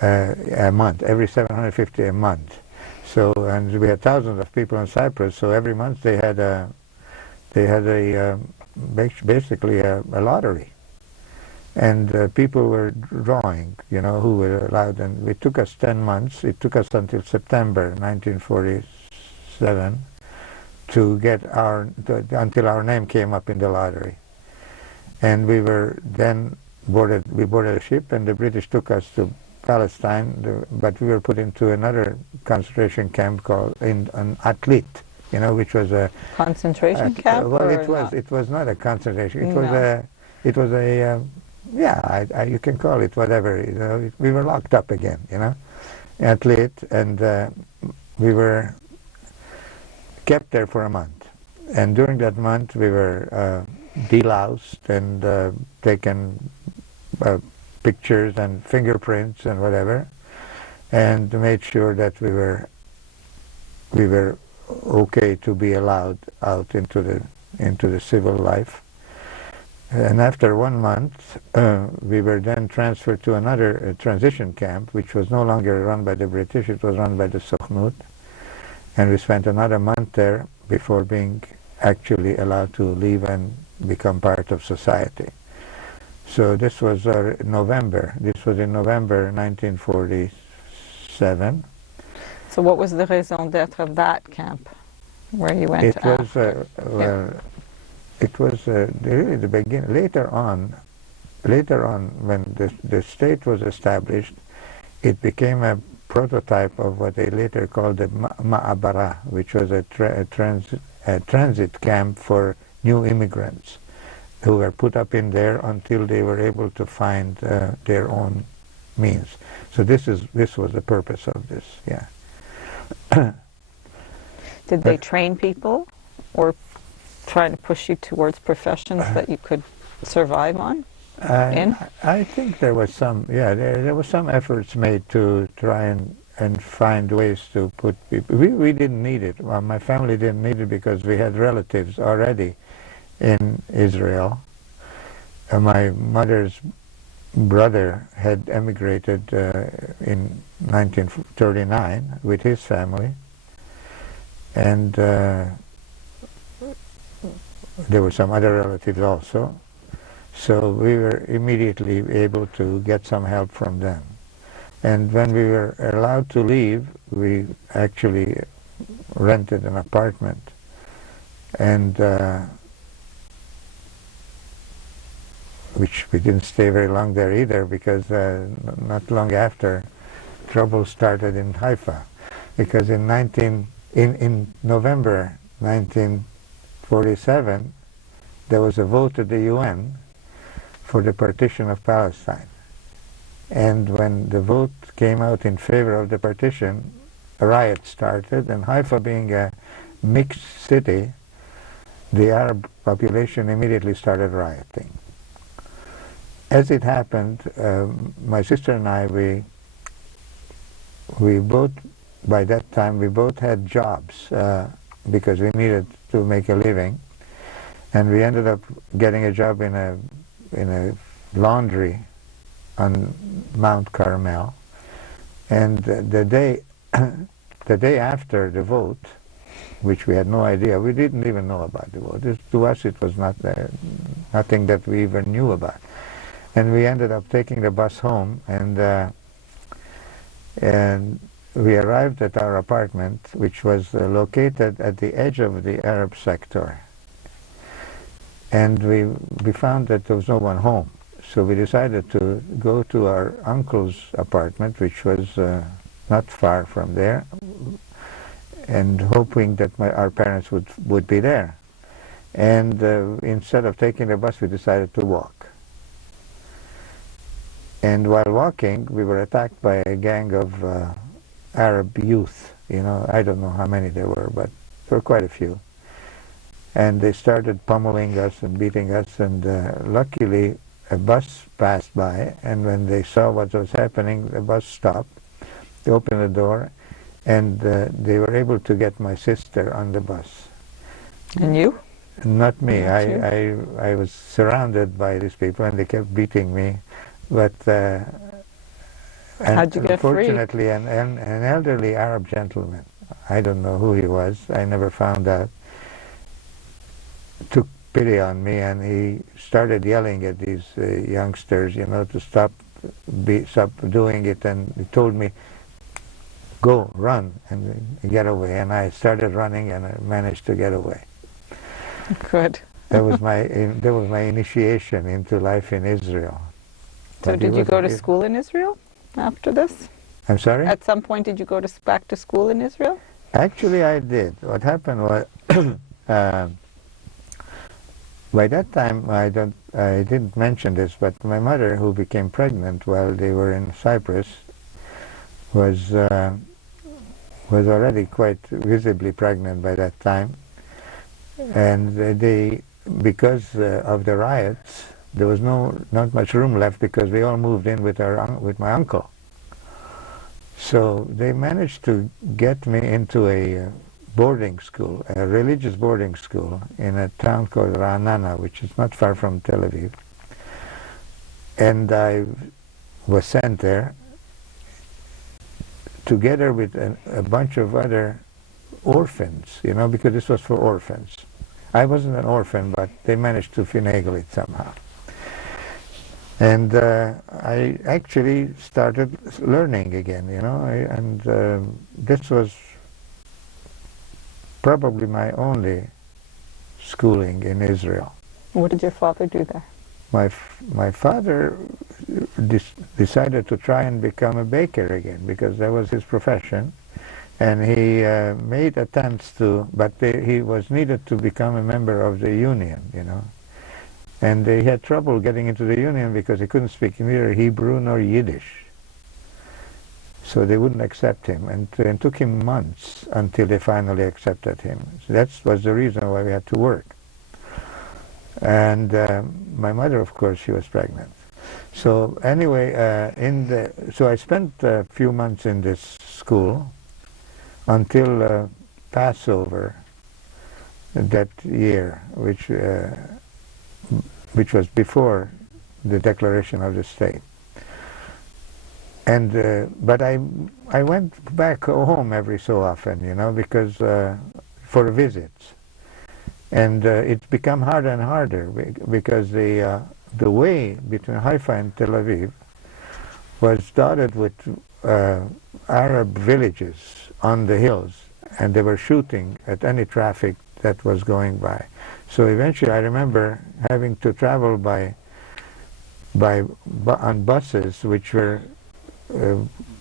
a month, every 750 a month. So, and we had thousands of people in Cyprus, so every month they had basically a lottery. And people were drawing, you know, who were allowed, and it took us 10 months. It took us until September 1947 to get until our name came up in the lottery. And we were then boarded a ship, and the British took us to Palestine, but we were put into another concentration camp called an Atlit, you know, which was a concentration camp. Well, or it was not a concentration. It No. was a yeah, you can call it whatever. You know, we were locked up again, you know, Atlit, and we were kept there for a month. And during that month, we were deloused and taken pictures and fingerprints and whatever, and made sure that we were okay to be allowed out into the civil life. And after 1 month, we were then transferred to another transition camp, which was no longer run by the British. It was run by the Sokhnut, and we spent another month there before being actually allowed to leave and become part of society. So this was November. This was in November 1947. So what was the raison d'être of that camp, where you went after? It was really the beginning. Later on, when the state was established, it became a prototype of what they later called the Ma'abara, which was a transit camp for new immigrants who were put up in there until they were able to find their own means. So this was the purpose of this, yeah. Did they train people, or try to push you towards professions that you could survive on? I think there was some, yeah, there was some efforts made to try and find ways to put people. We didn't need it. Well, my family didn't need it because we had relatives already in Israel. my mother's brother had emigrated in 1939 with his family, and there were some other relatives also. So we were immediately able to get some help from them. And when we were allowed to leave, we actually rented an apartment. And which we didn't stay very long there either, because not long after, trouble started in Haifa. Because in November 1947, there was a vote at the UN for the partition of Palestine. And when the vote came out in favor of the partition, a riot started, and Haifa being a mixed city, the Arab population immediately started rioting. As it happened, my sister and I, we both, by that time, we both had jobs because we needed to make a living. And we ended up getting a job in a laundry on Mount Carmel. And the day after the vote, which we had no idea, we didn't even know about the vote. To us, it was not nothing that we even knew about. And we ended up taking the bus home, and we arrived at our apartment, which was located at the edge of the Arab sector. And we found that there was no one home. So we decided to go to our uncle's apartment, which was not far from there, and hoping that our parents would be there. And instead of taking the bus, we decided to walk. And while walking, we were attacked by a gang of Arab youth. You know, I don't know how many there were, but there were quite a few. And they started pummeling us and beating us, and luckily a bus passed by, and when they saw what was happening, the bus stopped. They opened the door, and they were able to get my sister on the bus. And you? Not me. Not you? I was surrounded by these people, and they kept beating me. But how'd you get free? unfortunately, an elderly Arab gentleman, I don't know who he was, I never found out, took pity on me, and he started yelling at these youngsters, you know, to stop doing it, and he told me, go, run, and get away. And I started running, and I managed to get away. Good. That was my initiation into life in Israel. So did you go to school in Israel after this? I'm sorry? At some point, did you go back to school in Israel? Actually, I did. What happened was, by that time, I didn't mention this, but my mother, who became pregnant while they were in Cyprus, was already quite visibly pregnant by that time, and because of the riots, there was not much room left, because we all moved in with my uncle. So they managed to get me into a boarding school, a religious boarding school in a town called Ra'anana, which is not far from Tel Aviv. And I was sent there together with a bunch of other orphans, you know, because this was for orphans. I wasn't an orphan, but they managed to finagle it somehow. And I actually started learning again, you know, and this was probably my only schooling in Israel. What did your father do there? My father decided to try and become a baker again, because that was his profession, and he made attempts to, but he was needed to become a member of the union, you know. And he had trouble getting into the union because he couldn't speak neither Hebrew nor Yiddish. So they wouldn't accept him, and it took him months until they finally accepted him. So that was the reason why we had to work. And my mother, of course, she was pregnant. So anyway, so I spent a few months in this school until Passover that year, which was before the declaration of the state. And but I went back home every so often, you know, because for visits, and it's become harder and harder because the way between Haifa and Tel Aviv was dotted with Arab villages on the hills, and they were shooting at any traffic that was going by. So eventually, I remember having to travel on buses which were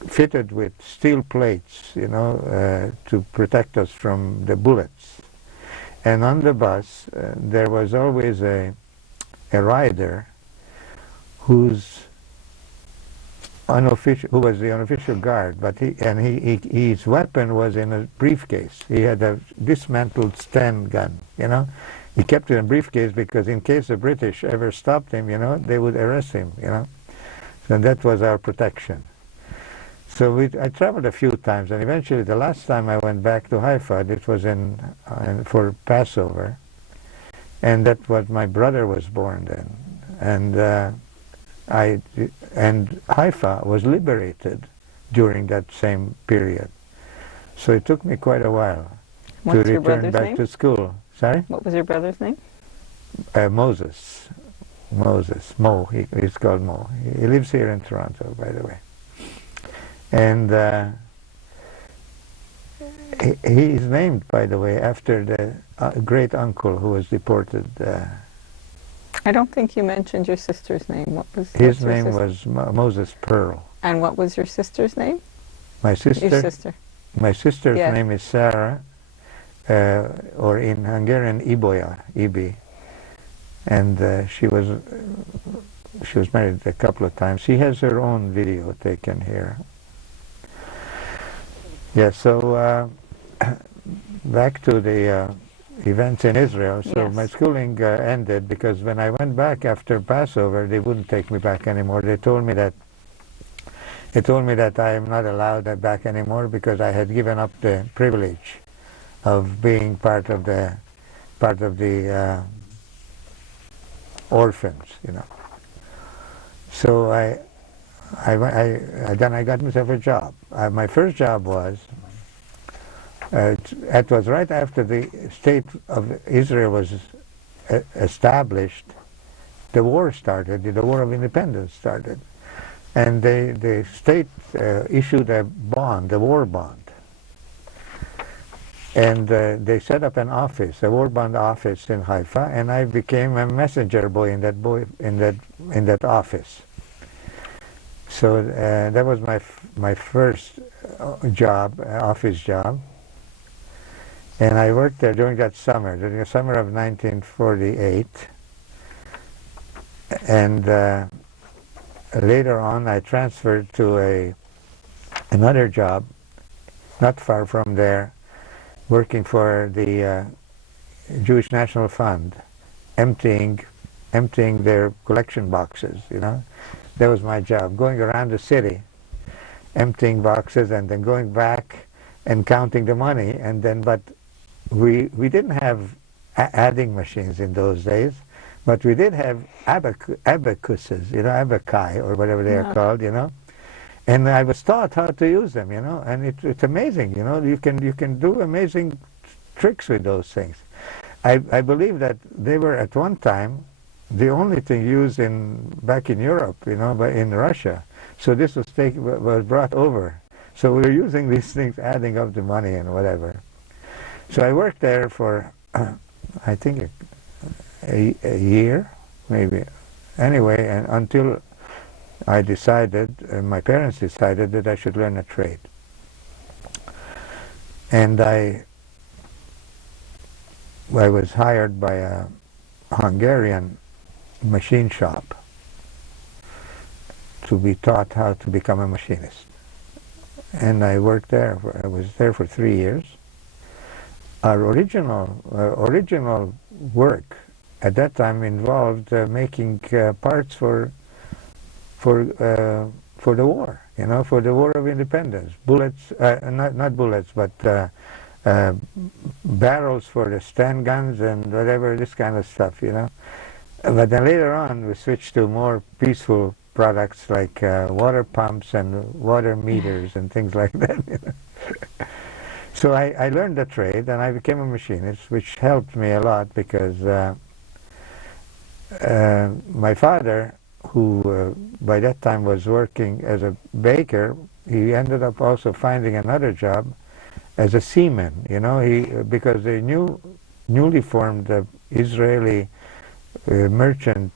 fitted with steel plates, you know, to protect us from the bullets. And on the bus, there was always a rider who was the unofficial guard, but his weapon was in a briefcase. He had a dismantled Sten gun, you know. He kept it in a briefcase because in case the British ever stopped him, you know, they would arrest him, you know. So that was our protection. So I traveled a few times, and eventually the last time I went back to Haifa, it was for Passover, and that was my brother was born then, and Haifa was liberated during that same period. So it took me quite a while to return back to school. Sorry? What was your brother's name? Moses. Mo. He's called Mo. He lives here in Toronto, by the way. And he is named, by the way, after the great uncle who was deported. I don't think you mentioned your sister's name. His name was Moses Pearl. And what was your sister's name? My sister? Your sister. My sister's name is Sarah, or in Hungarian, Ibi. And she was married a couple of times. She has her own video taken here. Yeah, so back to the events in Israel. So my schooling ended because when I went back after Passover, they wouldn't take me back anymore. They told me that I am not allowed back anymore because I had given up the privilege of being part of the orphans, you know. So then I got myself a job. My first job was, it was right after the state of Israel was established, the war started, the War of Independence started. And the state issued a bond, a war bond. And they set up an office, a war bond office in Haifa, and I became a messenger boy in that office. So that was my first job, office job, and I worked there during the summer of 1948. And later on, I transferred to another job, not far from there, working for the Jewish National Fund, emptying their collection boxes, you know. That was my job, going around the city, emptying boxes and then going back and counting the money. And then, but we didn't have adding machines in those days, but we did have abacuses, you know, abaci or whatever they are called, you know. And I was taught how to use them, you know, and it's amazing, you know. You can do amazing tricks with those things. I believe that they were at one time the only thing used back in Europe, you know, in Russia. So this was brought over. So we were using these things, adding up the money and whatever. So I worked there for, I think, a year, maybe. Anyway, and until I decided, my parents decided that I should learn a trade. And I was hired by a Hungarian machine shop to be taught how to become a machinist. And I worked there. I was there for 3 years. Our original work at that time involved making parts for the war, you know, for the War of Independence. Bullets, not bullets, but barrels for the Sten guns and whatever, this kind of stuff, you know. But then later on, we switched to more peaceful products like water pumps and water meters and things like that. You know. So I learned the trade, and I became a machinist, which helped me a lot because my father, who by that time was working as a baker, he ended up also finding another job as a seaman. You know, because the newly formed Israeli merchant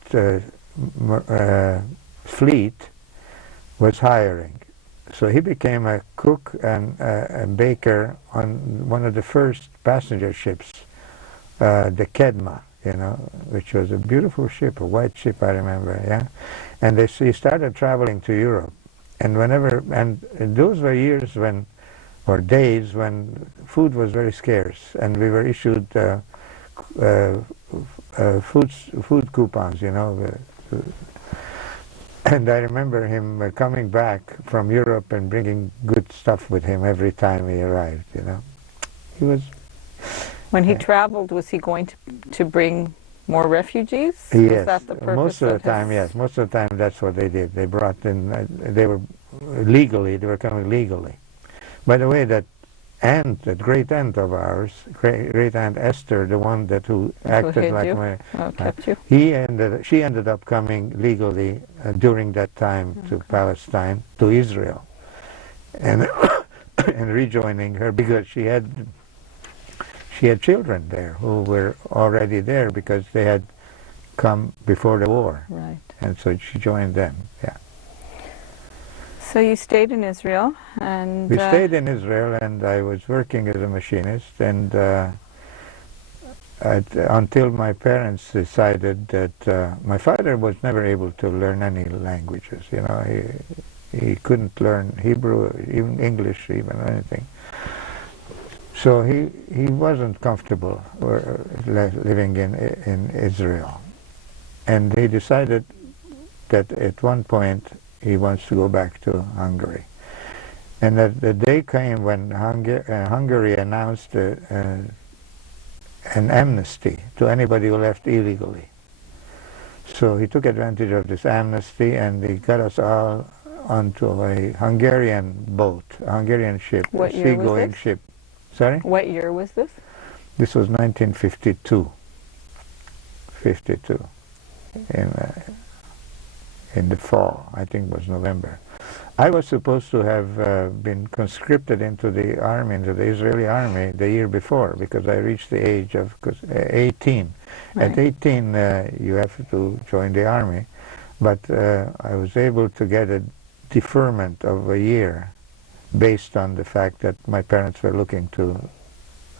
fleet was hiring. So he became a cook and a baker on one of the first passenger ships, the Kedma, you know, which was a beautiful ship, a white ship, I remember, yeah. And he started traveling to Europe. And those were years when, or days when food was very scarce, and we were issued food coupons, you know. And I remember him coming back from Europe and bringing good stuff with him every time he arrived, you know. He was... When he traveled, was he going to bring more refugees? Yes, Was that the purpose most of the time, yes. Most of the time that's what they did. They brought in, they were coming legally. By the way, that great aunt of ours, great aunt Esther, the one who acted like my... kept you? She ended up coming legally during that time to Palestine, to Israel, and and rejoining her because she had children there who were already there because they had come before the war. Right. And so she joined them, yeah. So you stayed in Israel, and... We stayed in Israel, and I was working as a machinist, and until my parents decided that... my father was never able to learn any languages, you know. He couldn't learn Hebrew, even English, even anything. So he wasn't comfortable living in Israel. And he decided that at one point he wants to go back to Hungary. And that the day came when Hungary announced an amnesty to anybody who left illegally. So he took advantage of this amnesty, and he got us all onto a Hungarian boat, a Hungarian ship, a seagoing ship. Sorry? What year was this? This was 1952. 52. In the fall, I think it was November. I was supposed to have been conscripted into the army, into the Israeli army, the year before, because I reached the age of 18. Right. At 18, you have to join the army, but I was able to get a deferment of a year based on the fact that my parents were looking to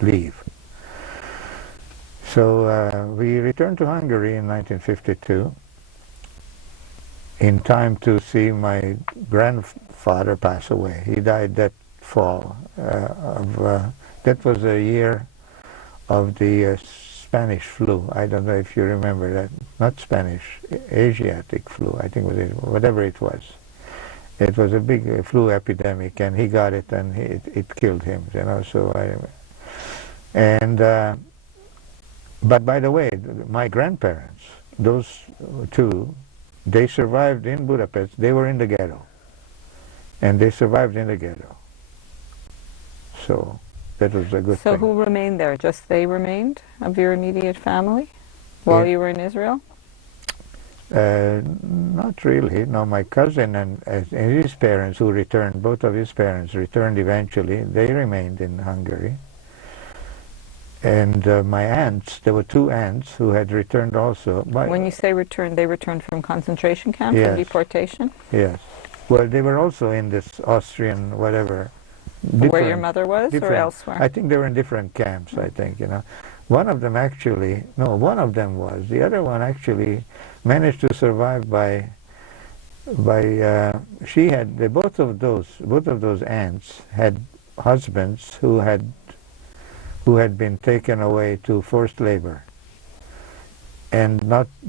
leave. So we returned to Hungary in 1952 in time to see my grandfather pass away. He died that fall. That was a year of the Spanish flu. I don't know if you remember that. Not Spanish, Asiatic flu, I think was whatever it was. It was a big flu epidemic, and he got it, and it killed him, you know. So but by the way, my grandparents, those two, they survived in Budapest. They were in the ghetto, and they survived in the ghetto. So that was a good thing. So who remained there? Just they remained of your immediate family while you were in Israel? Not really. No, my cousin and his parents who returned, both of his parents returned eventually. They remained in Hungary. And my aunts, there were two aunts who had returned also. When you say returned, they returned from concentration camps and deportation? Yes. Well, they were also in this Austrian whatever. Where your mother was, or elsewhere? I think they were in different camps, I think, you know. One of them actually, no, one of them was. The other one actually managed to survive she had, both of those aunts had husbands who had been taken away to forced labor and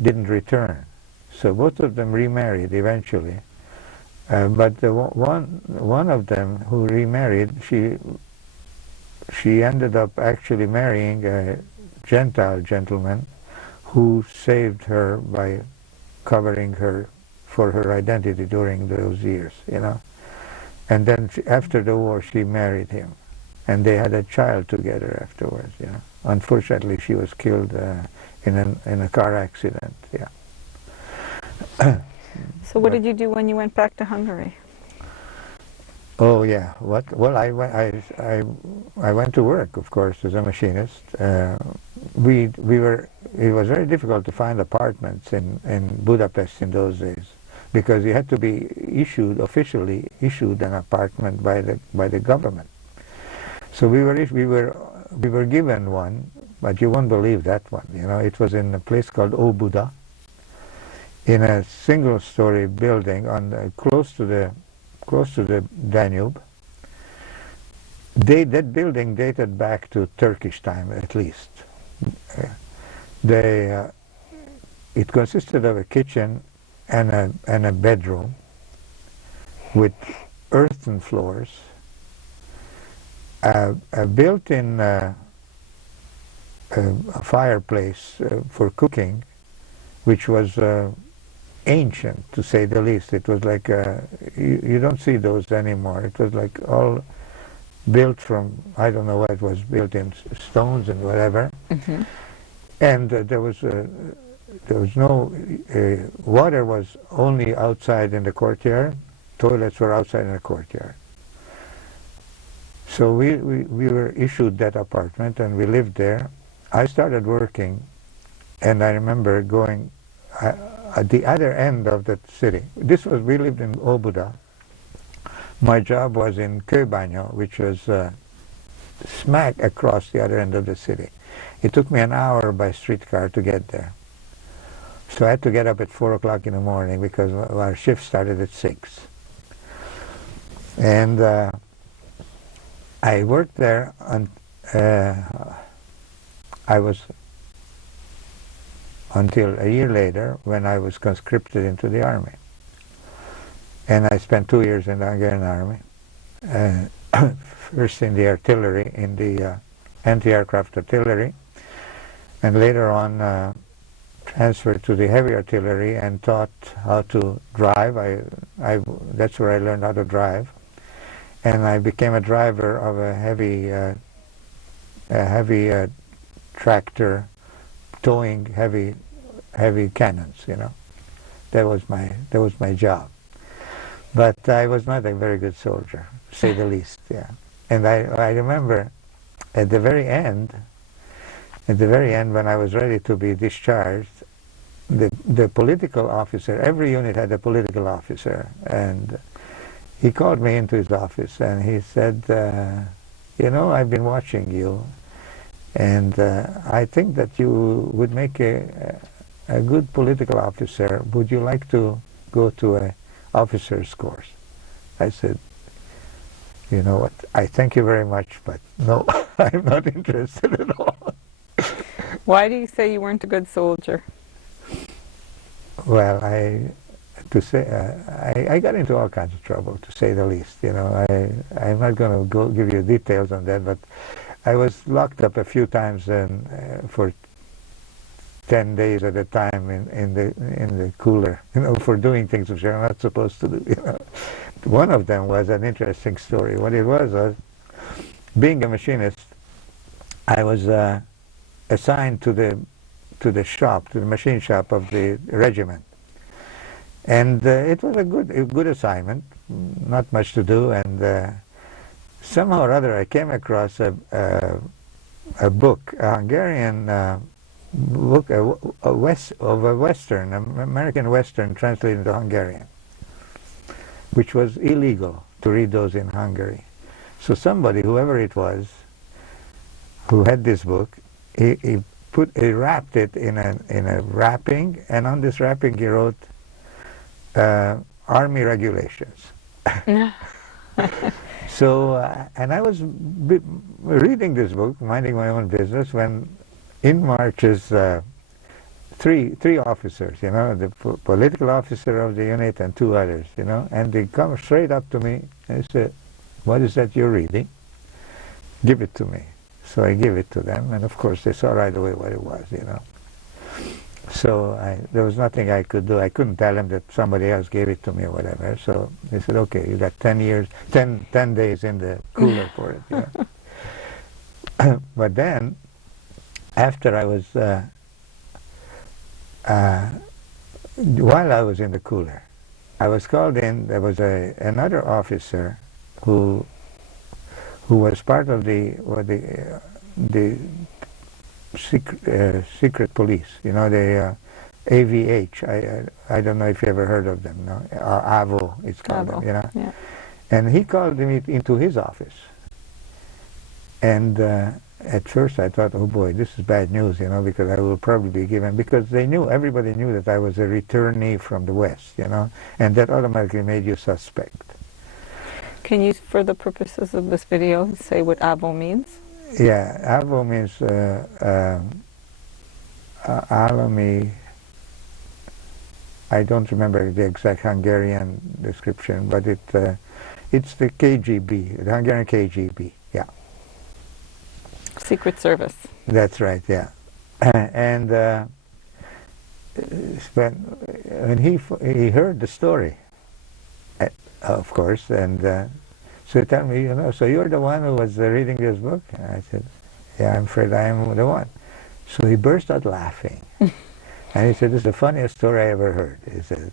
didn't return. So both of them remarried eventually. But the one of them who remarried, she ended up actually marrying a Gentile gentleman who saved her by covering her for her identity during those years, you know. And then after the war, she married him, and they had a child together afterwards, you know. Unfortunately, she was killed in a car accident, yeah. So what did you do when you went back to Hungary? Oh yeah, what? Well, I went to work, of course, as a machinist. We were. It was very difficult to find apartments in Budapest in those days, because you had to be officially issued an apartment by the government. So we were given one, but you won't believe that one. You know, it was in a place called Óbuda, in a single-story building on close to the Danube. That building dated back to Turkish time, at least. It consisted of a kitchen and a bedroom with earthen floors, a built-in a fireplace for cooking, which was ancient, to say the least. It was like, you don't see those anymore. It was like all built from, I don't know what it was, built in stones and whatever. Mm-hmm. And there was no, water was only outside in the courtyard. Toilets were outside in the courtyard. So we were issued that apartment, and we lived there. I started working, and I remember going at the other end of the city. We lived in Óbuda. My job was in Kőbánya, which was smack across the other end of the city. It took me an hour by streetcar to get there. So I had to get up at 4 o'clock in the morning because our shift started at 6. And I worked there until a year later, when I was conscripted into the army. And I spent 2 years in the Hungarian army, first in the artillery, in the anti-aircraft artillery, and later on transferred to the heavy artillery and taught how to drive. That's where I learned how to drive. And I became a driver of a heavy tractor towing heavy cannons, you know. That was my job. But I was not a very good soldier, to say the least, yeah. And I remember at the very end, when I was ready to be discharged, the political officer, every unit had a political officer, and he called me into his office and he said, you know, I've been watching you, and I think that you would make a good political officer. Would you like to go to a officer's course? I said, you know what, I thank you very much, but no, I'm not interested at all. Why do you say you weren't a good soldier? Well, I got into all kinds of trouble, to say the least. You know, I'm not going to give you details on that, but I was locked up a few times for 10 days at a time in the cooler, you know, for doing things which I'm not supposed to do. You know, one of them was an interesting story. What it was being a machinist, I was assigned to the machine shop of the regiment, and it was a good assignment, not much to do, and somehow or other I came across a book, a Hungarian book, American Western translated into Hungarian, which was illegal to read those in Hungary. So somebody, whoever it was, who had this book, he wrapped it in a wrapping, and on this wrapping he wrote Army regulations. So, and I was reading this book, minding my own business, when in marches three officers, you know, the political officer of the unit and 2 others, you know, and they come straight up to me and say, "What is that you're reading? Give it to me." So I give it to them, and of course they saw right away what it was, you know. So there was nothing I could do. I couldn't tell him that somebody else gave it to me or whatever. So they said, okay, you got 10 years, 10 days in the cooler for it. You know? But then, after I was, while I was in the cooler, I was called in. There was another officer who was part of the secret police. You know, the AVH. I don't know if you ever heard of them. No, or AVO. It's called them. You know. Yeah. And he called me into his office. And at first I thought, oh boy, this is bad news, you know, because I will probably be given, because everybody knew that I was a returnee from the West, you know, and that automatically made you suspect. Can you, for the purposes of this video, say what AVO means? Yeah, AVO means Alami. I don't remember the exact Hungarian description, but it's the KGB, the Hungarian KGB, yeah. Secret Service. That's right, yeah. And when he heard the story, of course, and so he told me, you know, so you're the one who was reading this book? And I said, yeah, I'm afraid I am the one. So he burst out laughing. And he said, this is the funniest story I ever heard, he said.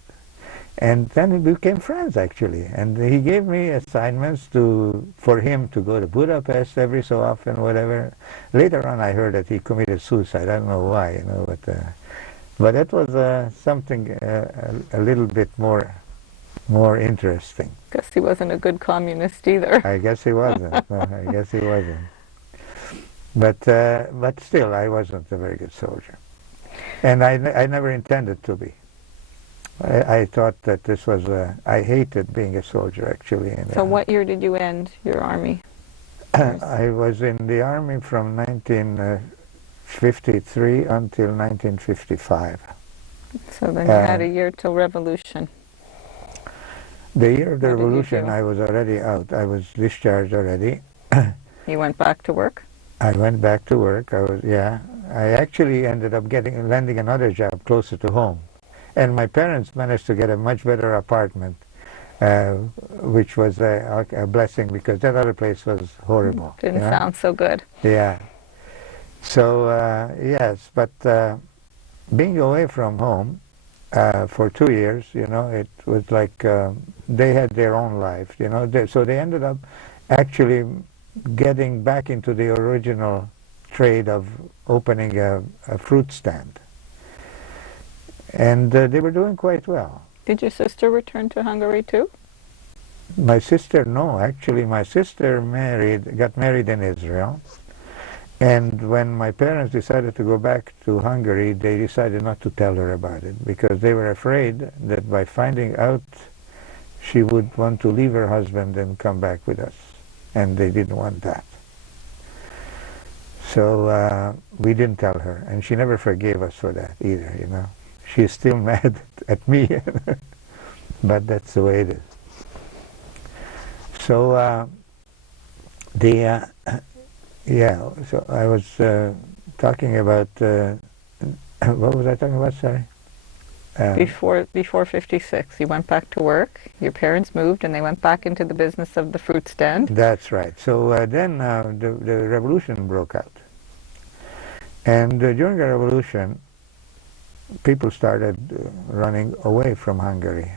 And then we became friends, actually. And he gave me assignments for him to go to Budapest every so often, whatever. Later on, I heard that he committed suicide. I don't know why, you know, but that was something a little bit more interesting. Guess he wasn't a good communist either. I guess he wasn't. No, I guess he wasn't. But still, I wasn't a very good soldier, and I never intended to be. I thought that this was I hated being a soldier, actually. So what year did you end your army? I was in the army from 1953 until 1955. So then you had a year till revolution. The year of the What did you revolution, do? I was already out. I was discharged already. You went back to work? I went back to work. I actually ended up landing another job closer to home. And my parents managed to get a much better apartment, which was a blessing, because that other place was horrible. Didn't sound so good. Yeah. So, yes, but being away from home for 2 years, you know, it was like they had their own life, you know. So they ended up actually getting back into the original trade of opening a fruit stand. And they were doing quite well. Did your sister return to Hungary too? My sister, no. Actually, my sister got married in Israel. And when my parents decided to go back to Hungary, they decided not to tell her about it, because they were afraid that by finding out, she would want to leave her husband and come back with us. And they didn't want that. So we didn't tell her. And she never forgave us for that either, you know. She's still mad at me, but that's the way it is. So yeah, so I was talking about, what was I talking about, sorry? Before 56, you went back to work, your parents moved, and they went back into the business of the fruit stand. That's right. So then the revolution broke out. And during the revolution, people started running away from Hungary.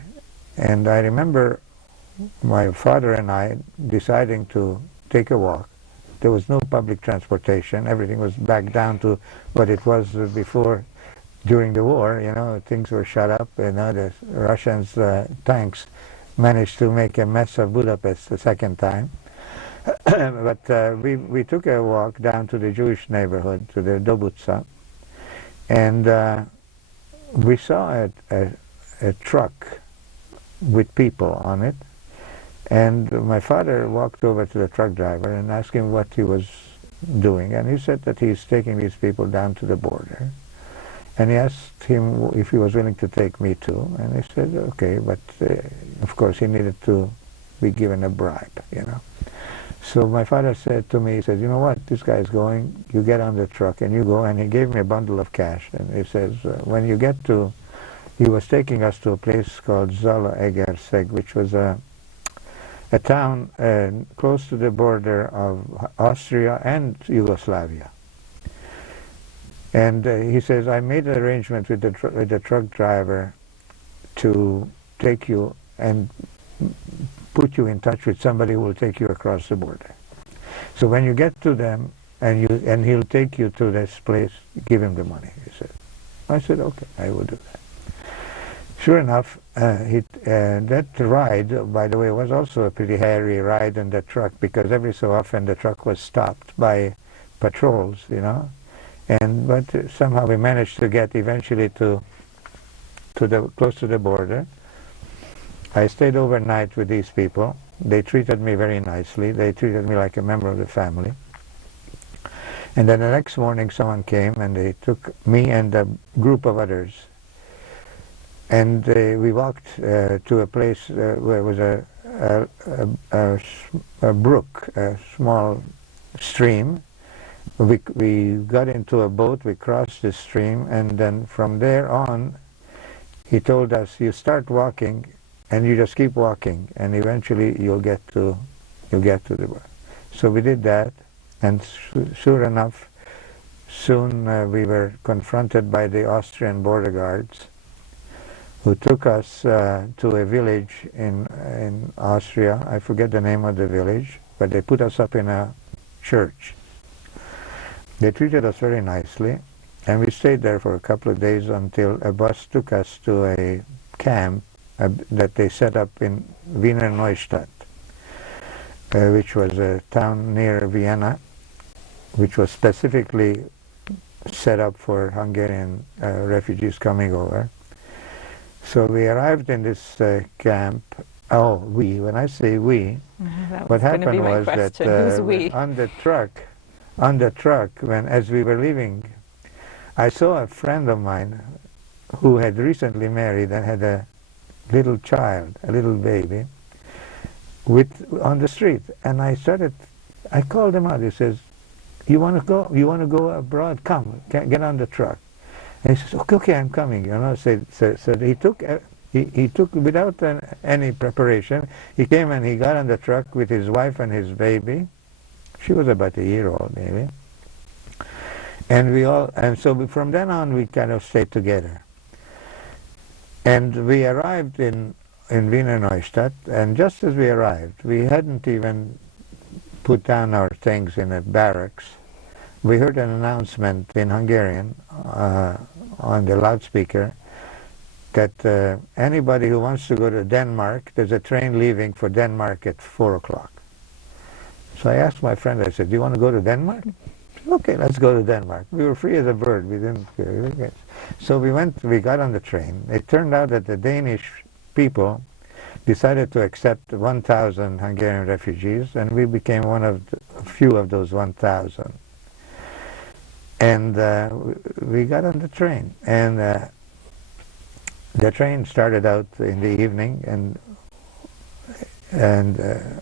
And I remember my father and I deciding to take a walk. There was no public transportation. Everything was back down to what it was before, during the war. You know, things were shut up. You know, the Russians' tanks managed to make a mess of Budapest the second time. But we took a walk down to the Jewish neighborhood, to the Dobutsa, and we saw a truck with people on it. And my father walked over to the truck driver and asked him what he was doing. And he said that he's taking these people down to the border. And he asked him if he was willing to take me too. And he said, okay, but of course he needed to be given a bribe, you know. So my father said to me, he said, you know what, this guy's going, you get on the truck and you go, and he gave me a bundle of cash, and he says, when you get to, he was taking us to a place called Zalaegerszeg, which was a town close to the border of Austria and Yugoslavia. And he says, I made an arrangement with the truck driver to take you and put you in touch with somebody who will take you across the border. So when you get to them, and he'll take you to this place, give him the money, he said. I said, okay, I will do that. Sure enough, that ride, by the way, was also a pretty hairy ride in the truck, because every so often the truck was stopped by patrols, you know. But somehow we managed to get eventually close to the border. I stayed overnight with these people. They treated me very nicely. They treated me like a member of the family. And then the next morning someone came and they took me and a group of others. And we walked to a place where was a brook, a small stream. We got into a boat, we crossed the stream, and then from there on, he told us, you start walking, and you just keep walking, and eventually you'll get to the boat. So we did that, and sure enough, soon we were confronted by the Austrian border guards, who took us to a village in Austria. I forget the name of the village, but they put us up in a church. They treated us very nicely, and we stayed there for a couple of days until a bus took us to a camp that they set up in Wiener Neustadt, which was a town near Vienna, which was specifically set up for Hungarian refugees coming over. So we arrived in this camp. Oh, when I say we, what happened was that on the truck, as we were leaving, I saw a friend of mine who had recently married and had a little child, a little baby, on the street. And I called him out. He says, you want to go? You want to go abroad? Come, get on the truck. And he says, okay, I'm coming. You know. So he took without any preparation. He came and he got on the truck with his wife and his baby. She was about a year old, maybe. And so from then on, we kind of stayed together. And we arrived in Wiener Neustadt, and just as we arrived, we hadn't even put down our things in a barracks. We heard an announcement in Hungarian on the loudspeaker that anybody who wants to go to Denmark, there's a train leaving for Denmark at 4 o'clock. So I asked my friend, I said, do you want to go to Denmark? Okay, let's go to Denmark. We were free as a bird. We didn't care. So we got on the train. It turned out that the Danish people decided to accept 1,000 Hungarian refugees, and we became one of a few of those 1,000. And we got on the train. And the train started out in the evening, and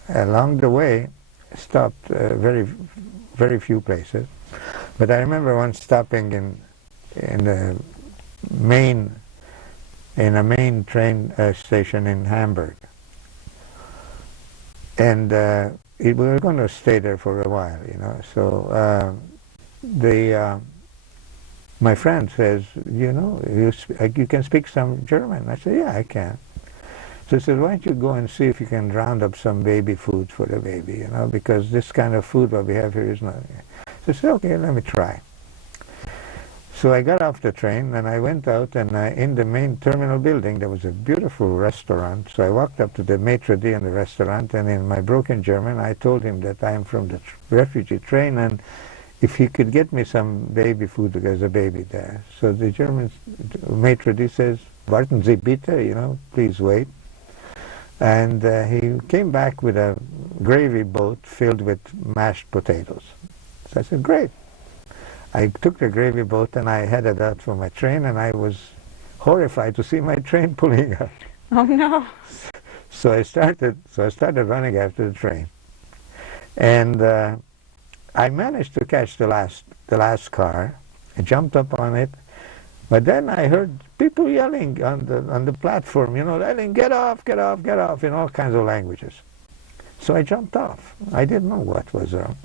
along the way, stopped very few places. But I remember once stopping in a main train station in Hamburg, and we were going to stay there for a while, you know. So my friend says, you know, you can speak some German. I said, yeah, I can. So he said, why don't you go and see if you can round up some baby food for the baby, you know, because this kind of food what we have here is not. So I said, okay, let me try. So I got off the train and I went out, and in the main terminal building there was a beautiful restaurant. So I walked up to the maitre d' in the restaurant, and in my broken German I told him that I'm from the refugee train, and if he could get me some baby food, because there's a baby there. So the German maitre d' says, warten Sie bitte, you know, please wait. And he came back with a gravy boat filled with mashed potatoes. So I said, great. I took the gravy boat and I headed out for my train, and I was horrified to see my train pulling out. Oh no. So I started running after the train. And I managed to catch the last car. I jumped up on it, but then I heard people yelling on the platform, yelling, "Get off, get off, get off," in all kinds of languages. So I jumped off. I didn't know what was wrong.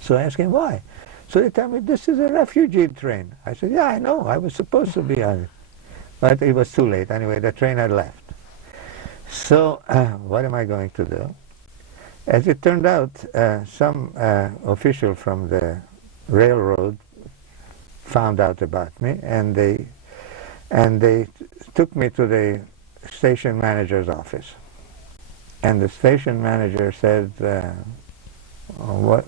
So I asked him why. So they tell me, "This is a refugee train." I said, "Yeah, I know. I was supposed to be on it." But it was too late. Anyway, the train had left. So what am I going to do? As it turned out, some official from the railroad found out about me, and they took me to the station manager's office. And the station manager said, "What?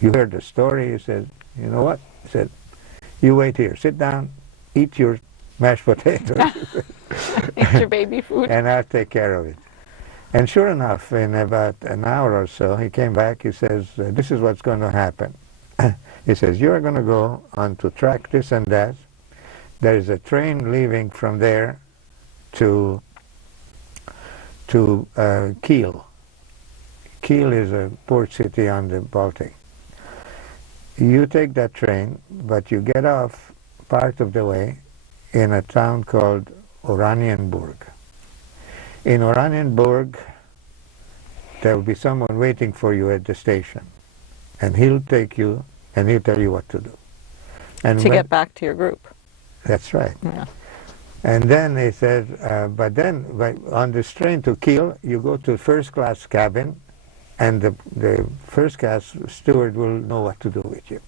You heard the story?" He said, "You know what?" He said, "You wait here. Sit down, eat your mashed potatoes." Eat your baby food. "And I'll take care of it." And sure enough, in about an hour or so, he came back. He says, "This is what's going to happen." He says, "You're going to go on to track this and that. There is a train leaving from there to Kiel. Kiel is a port city on the Baltic. You take that train, but you get off part of the way in a town called Oranienburg. In Oranienburg, there will be someone waiting for you at the station, and he'll take you and he'll tell you what to do." And To get back to your group. That's right. Yeah. And then he said, but then on this train to Kiel, you go to first class cabin, and the first class steward will know what to do with you.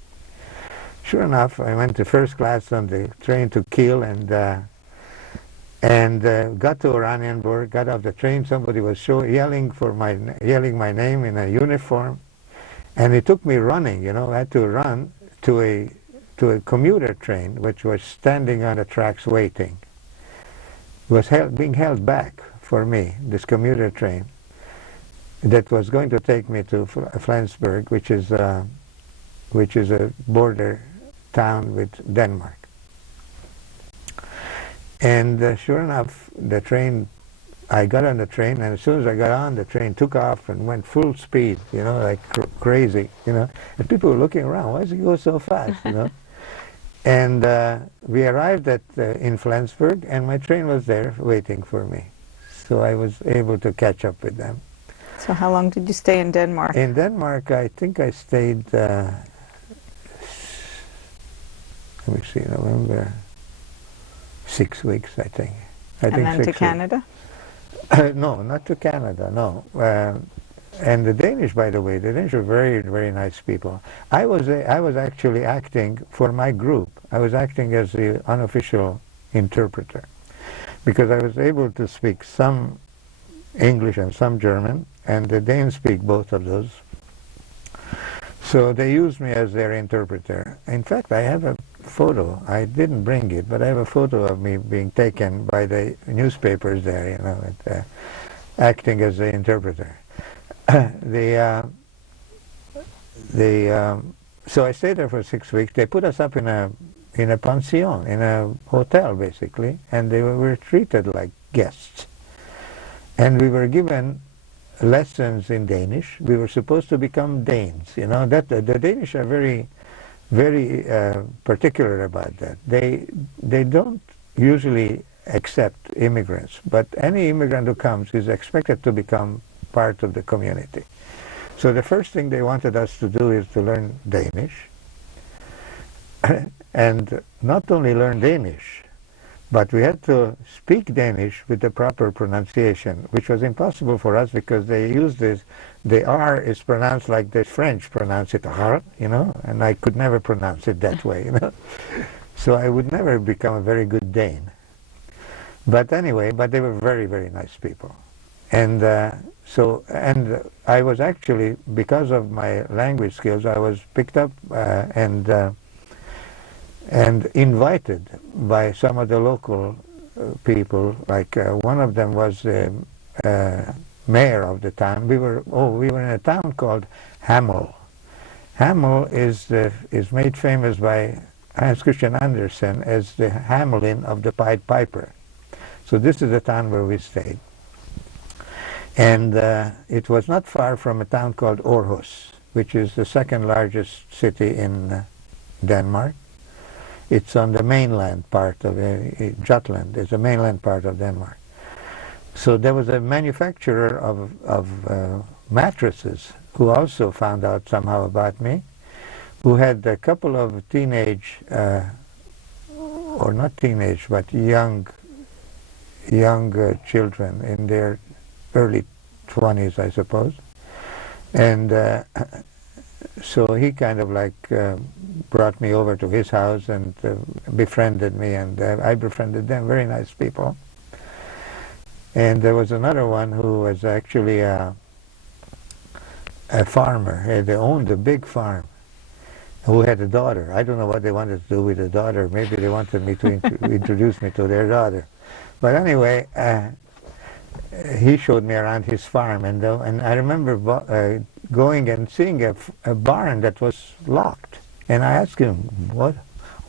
Sure enough, I went to first class on the train to Kiel, and got to Oranienburg, got off the train. Somebody was yelling my name in a uniform, and it took me running. I had to run to a commuter train which was standing on the tracks waiting. It was being held back for me, this commuter train that was going to take me to Flensburg, which is a border town with Denmark. And sure enough, I got on the train, and as soon as I got on, the train took off and went full speed, like crazy, And people were looking around, why does it go so fast, And we arrived in Flensburg, and my train was there waiting for me. So I was able to catch up with them. So how long did you stay in Denmark? In Denmark, I think I stayed, let me see, November, 6 weeks, I think. And then to Canada? No, not to Canada, no. And the Danish, by the way, the Danish are very, very nice people. I was actually acting for my group. I was acting as the unofficial interpreter, because I was able to speak some English and some German, and the Danes speak both of those. So they used me as their interpreter. In fact, I have a photo. I didn't bring it, but I have a photo of me being taken by the newspapers there, acting as the interpreter. So I stayed there for 6 weeks. They put us up in a pension, in a hotel, basically, and we were treated like guests. And we were given lessons in Danish. We were supposed to become Danes. That the Danish are very, very particular about that. They don't usually accept immigrants, but any immigrant who comes is expected to become part of the community. So the first thing they wanted us to do is to learn Danish, and not only learn Danish, but we had to speak Danish with the proper pronunciation, which was impossible for us because they used the R is pronounced like the French pronounce it, R, and I could never pronounce it that way, So I would never become a very good Dane. But anyway, they were very, very nice people. And I was actually, because of my language skills, I was picked up and invited by some of the local people. Like one of them was the mayor of the town. We were in a town called Hamel. Hamel is made famous by Hans Christian Andersen as the Hamelin of the Pied Piper. So this is the town where we stayed. And it was not far from a town called Aarhus, which is the second largest city in Denmark. It's on the mainland part of Jutland. It's the mainland part of Denmark. So there was a manufacturer of mattresses who also found out somehow about me, who had a couple of teenage, or not teenage, but young children in their early 20s, I suppose. And so he kind of like brought me over to his house and befriended me, and I befriended them. Very nice people. And there was another one who was actually a farmer. They owned a big farm, who had a daughter. I don't know what they wanted to do with the daughter. Maybe they wanted me to introduce me to their daughter. But anyway, he showed me around his farm, and I remember going and seeing a barn that was locked. And I asked him,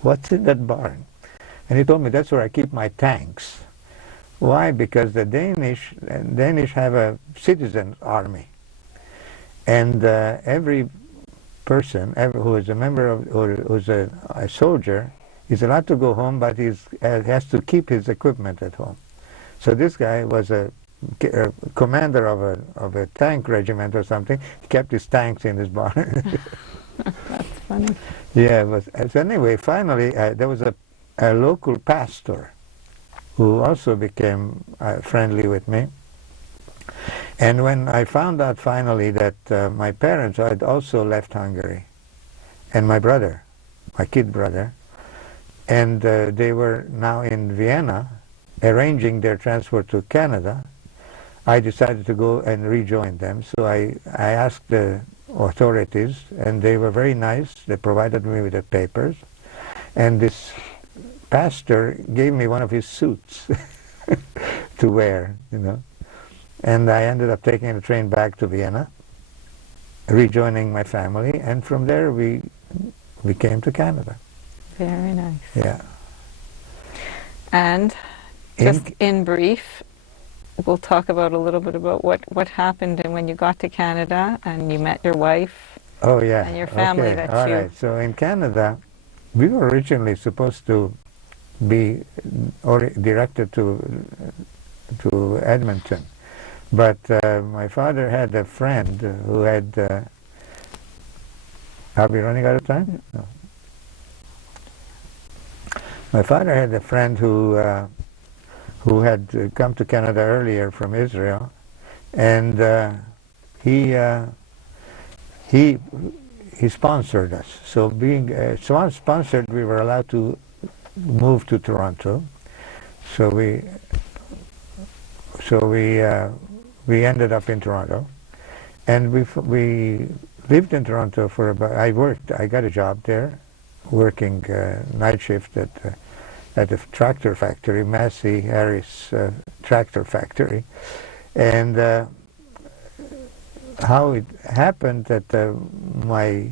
what's in that barn? And he told me, that's where I keep my tanks. Why? Because the Danish have a citizen army. And every person who is a member of, or who's a soldier, is allowed to go home, but he has to keep his equipment at home. So this guy was a commander of a tank regiment or something. He kept his tanks in his barn. That's funny. Yeah, it was. So anyway, finally, there was a local pastor who also became friendly with me. And when I found out finally that my parents had also left Hungary, and my brother, my kid brother, and they were now in Vienna arranging their transfer to Canada, I decided to go and rejoin them. So I asked the authorities, and they were very nice. They provided me with the papers, and this pastor gave me one of his suits to wear, you know. And I ended up taking the train back to Vienna, rejoining my family, and from there we came to Canada. Very nice. Yeah. And just in brief, we'll talk about a little bit about what happened and when you got to Canada and you met your wife. Oh yeah. And your family. Okay. That All you. right. So in Canada, we were originally supposed to be directed to Edmonton, but my father had a friend who had. Are we running out of time? No. My father had a friend who had come to Canada earlier from Israel, and he sponsored us. So being sponsored, we were allowed to move to Toronto. So we ended up in Toronto, and we lived in Toronto for about. I got a job there, working night shift at a tractor factory, Massey Harris tractor factory. And how it happened that my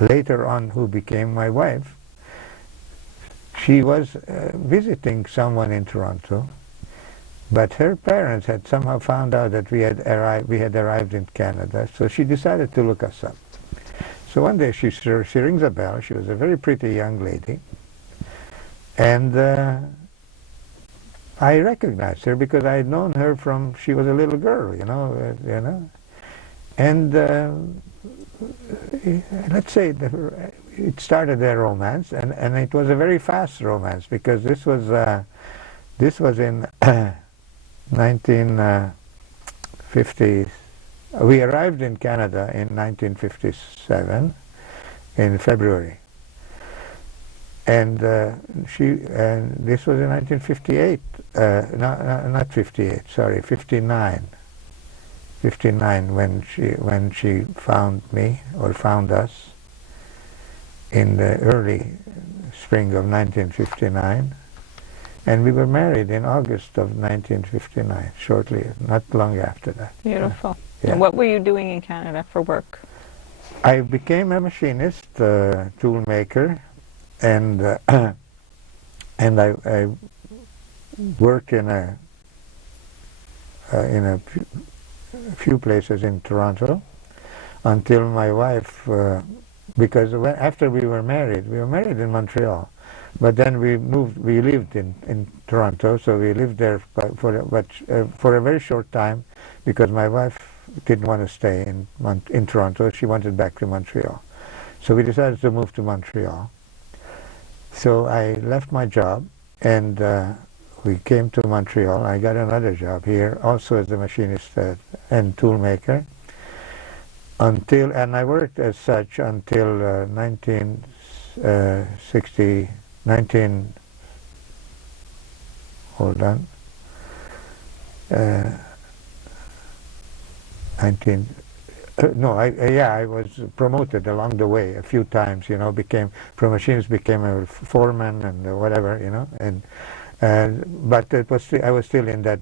later on who became my wife, she was visiting someone in Toronto, but her parents had somehow found out that we had arrived in Canada, so she decided to look us up. So one day she rings a bell. She was a very pretty young lady, and I recognized her because I had known her from she was a little girl, you know. And let's say it started their romance, and it was a very fast romance because this was in 1950. We arrived in Canada in 1957 in February, and this was in 1958. Not 58. Sorry, 59. 59 when she found me or found us in the early spring of 1959, and we were married in August of 1959. Shortly, not long after that. Beautiful. Yeah. And what were you doing in Canada for work? I became a machinist, tool maker, and I worked in in a few places in Toronto until my wife, because after we were married in Montreal, but then we lived in Toronto, so we lived there for a very short time because my wife didn't want to stay in Toronto. She wanted back to Montreal. So we decided to move to Montreal. So I left my job and we came to Montreal. I got another job here, also as a machinist and tool maker. And I worked as such until 19, hold on, 19, I was promoted along the way a few times, from machinist became a foreman and whatever, but I was still in that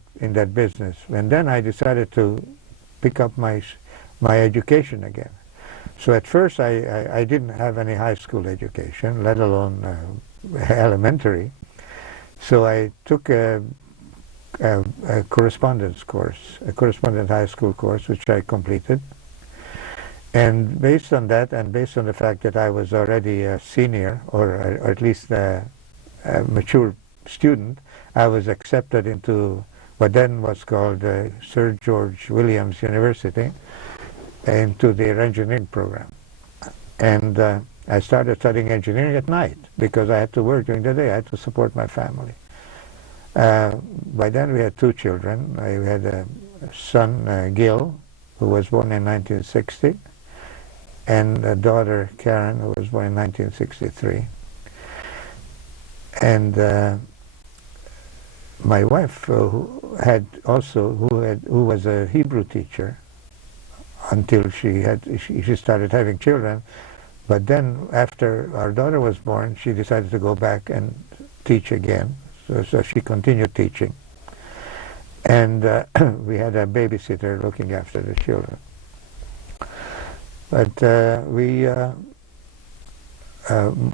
business. And then I decided to pick up my education again. So at first I didn't have any high school education, let alone elementary. So I took a correspondence course, a correspondence high school course, which I completed. And based on that, and based on the fact that I was already a senior, or at least a mature student, I was accepted into what then was called Sir George Williams University, into their engineering program. And I started studying engineering at night because I had to work during the day. I had to support my family. By then we had 2 children. I had a son, Gil, who was born in 1960, and a daughter, Karen, who was born in 1963. And my wife, who was a Hebrew teacher until she started having children, but then after our daughter was born, she decided to go back and teach again. So she continued teaching. And we had a babysitter looking after the children. But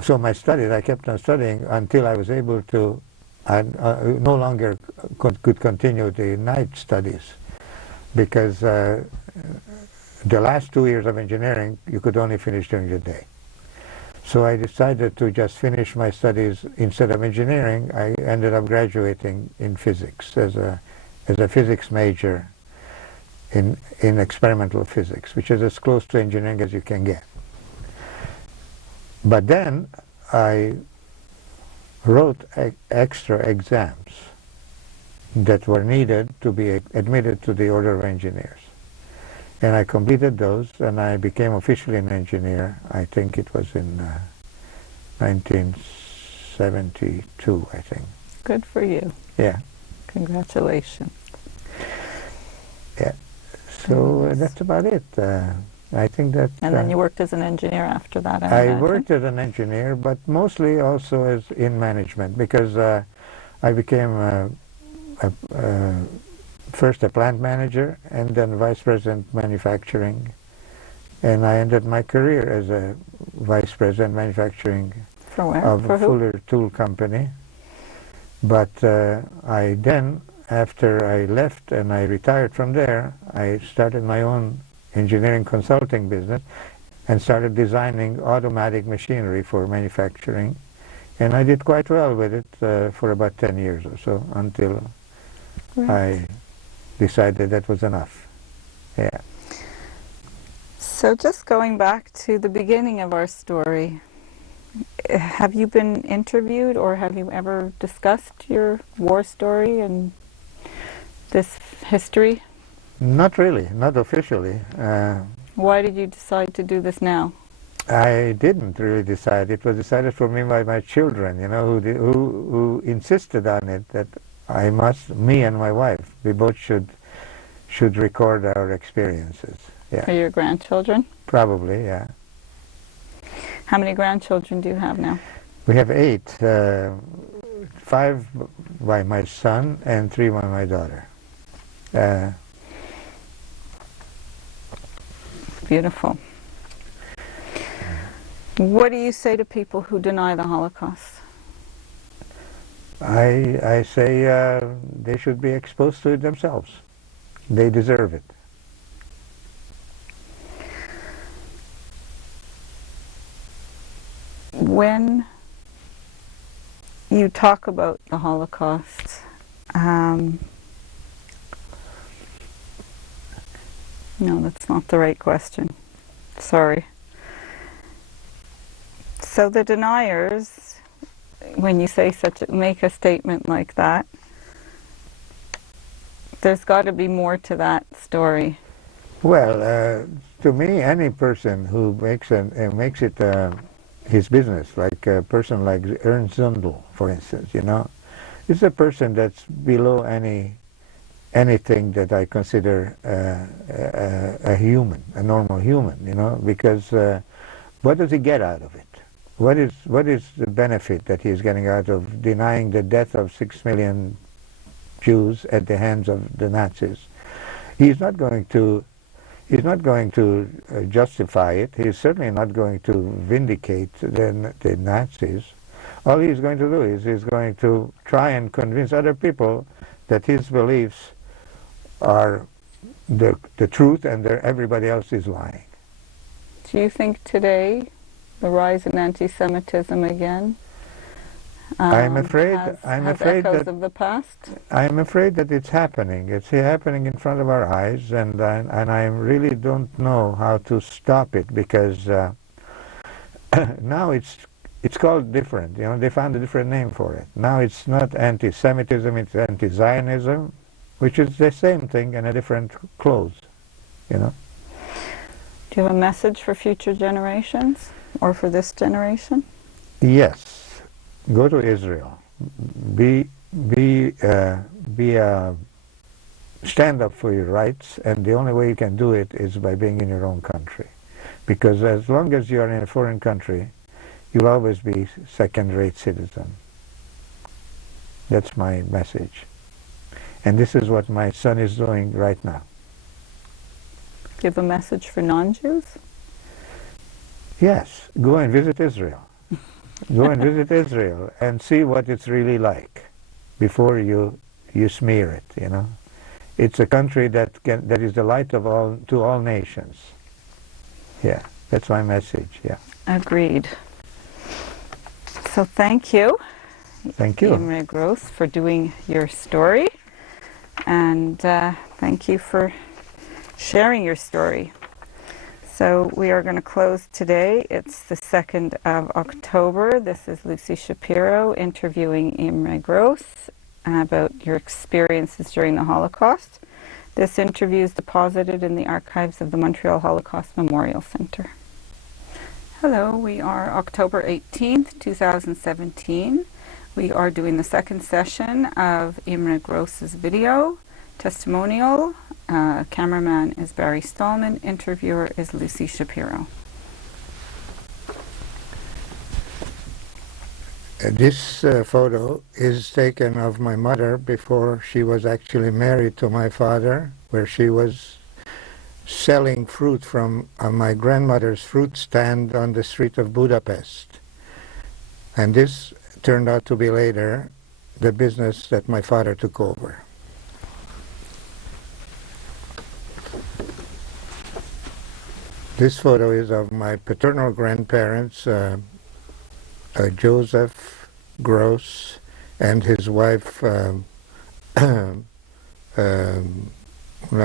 so my studies, I kept on studying until I was able to, no longer could continue the night studies, because the last 2 years of engineering you could only finish during the day. So I decided to just finish my studies. Instead of engineering, I ended up graduating in physics as a physics major in experimental physics, which is as close to engineering as you can get. But then I wrote extra exams that were needed to be admitted to the Order of Engineers. And I completed those, and I became officially an engineer. I think it was in 1972, I think. Good for you. Yeah. Congratulations. Yeah. So that's about it. I think that... And then you worked as an engineer after that, I worked as an engineer, but mostly also as in management, because I became first a plant manager and then vice president manufacturing, and I ended my career as a vice president manufacturing of a Fuller Tool Company. But I then, after I left and I retired from there, I started my own engineering consulting business and started designing automatic machinery for manufacturing, and I did quite well with it for about 10 years or so, until I decided that was enough. Yeah. So just going back to the beginning of our story, have you been interviewed or have you ever discussed your war story and this history? Not really, not officially. Why did you decide to do this now? I didn't really decide. It was decided for me by my children, who insisted on it, that me and my wife, we both should record our experiences. Yeah. Are your grandchildren? Probably, yeah. How many grandchildren do you have now? We have 8. 5 by my son and 3 by my daughter. Beautiful. What do you say to people who deny the Holocaust? I say they should be exposed to it themselves. they deserve it. When you talk about the Holocaust, no, that's not the right question. Sorry. So the deniers, when you say make a statement like that, there's got to be more to that story. Well, to me, any person who makes it his business, like a person like Ernst Zundel, for instance, is a person that's below anything that I consider a human, a normal human, because what does he get out of it? What is the benefit that he's getting out of denying the death of 6 million Jews at the hands of the Nazis? He's not going to justify it. He's certainly not going to vindicate the Nazis. All he's going to do is he's going to try and convince other people that his beliefs are the truth and everybody else is lying. Do you think today the rise in anti-Semitism again I'm afraid echoes of the past? I'm afraid that it's happening. It's happening in front of our eyes, and I really don't know how to stop it, because now it's called different. They found a different name for it. Now it's not anti-Semitism; it's anti-Zionism, which is the same thing in a different clothes. Do you have a message for future generations, or for this generation? Yes. Go to Israel. Stand up for your rights, and the only way you can do it is by being in your own country. Because as long as you are in a foreign country, you'll always be second-rate citizen. That's my message. And this is what my son is doing right now. Do you have a message for non-Jews? Yes, go and visit Israel. Go and visit Israel and see what it's really like before you smear it. It's a country that is the light of to all nations. Yeah, that's my message. Yeah. Agreed. So thank you. Thank you, Imre Gross, for doing your story, and thank you for sharing your story. So we are going to close today. It's the 2nd of October. This is Lucy Shapiro interviewing Imre Gross about your experiences during the Holocaust. This interview is deposited in the archives of the Montreal Holocaust Memorial Centre. Hello, we are October 18th, 2017. We are doing the second session of Imre Gross's video testimonial. Cameraman is Barry Stallman. Interviewer is Lucy Shapiro. This photo is taken of my mother before she was actually married to my father, where she was selling fruit from my grandmother's fruit stand on the street of Budapest. And this turned out to be later the business that my father took over. This photo is of my paternal grandparents, Joseph Gross and his wife, let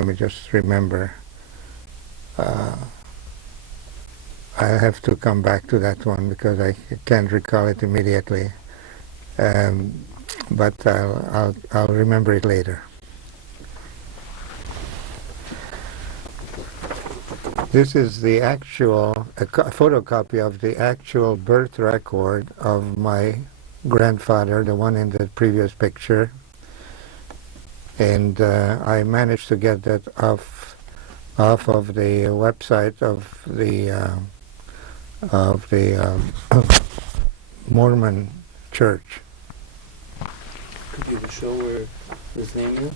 me just remember. I have to come back to that one because I can't recall it immediately, but I'll remember it later. This is the actual photocopy of the actual birth record of my grandfather, the one in the previous picture, and I managed to get that off of the website of the Mormon Church. Could you show where his name is?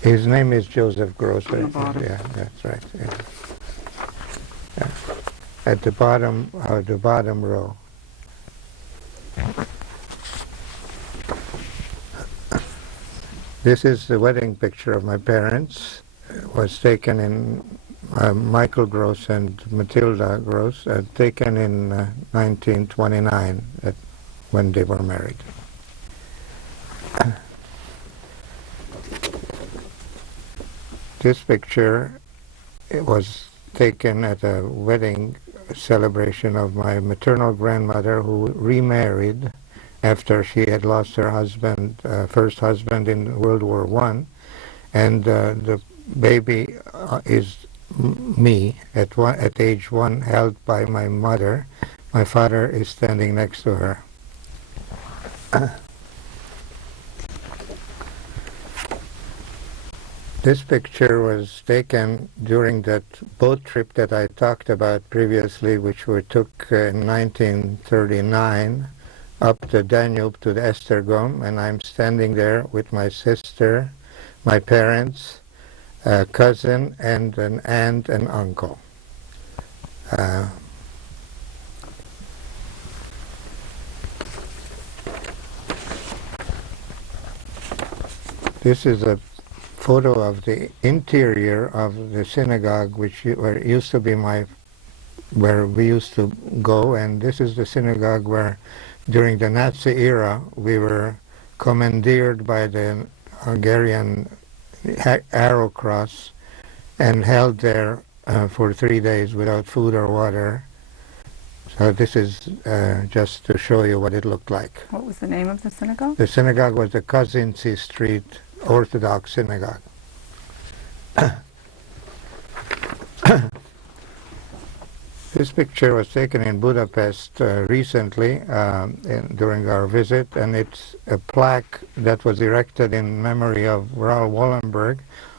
His name is Joseph Gross. On the bottom. Yeah, that's right. Yeah. Yeah. At the bottom row. This is the wedding picture of my parents. It was taken in Michael Gross and Matilda Gross, taken in 1929 when they were married. This picture, it was taken at a wedding celebration of my maternal grandmother, who remarried after she had lost her husband, first husband in World War I, and the baby is me at age 1, held by my mother. My father is standing next to her. This picture was taken during that boat trip that I talked about previously, which we took in 1939 up the Danube to the Esztergom, and I'm standing there with my sister, my parents, a cousin, and an aunt and uncle. This is a photo of the interior of the synagogue, where it used to be where we used to go, and this is the synagogue where, during the Nazi era, we were commandeered by the Hungarian Arrow Cross and held there for 3 days without food or water. So this is just to show you what it looked like. What was the name of the synagogue? The synagogue was the Kazinci Street Orthodox Synagogue. This picture was taken in Budapest recently during our visit, and it's a plaque that was erected in memory of Raoul Wallenberg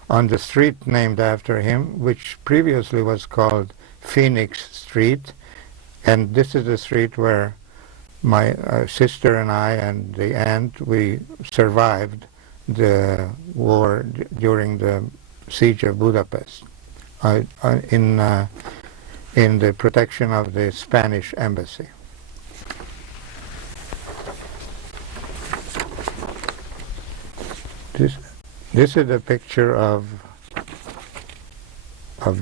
on the street named after him, which previously was called Phoenix Street. And this is the street where my sister and I and the aunt, we survived the war during the siege of Budapest in the protection of the Spanish embassy. This is a picture of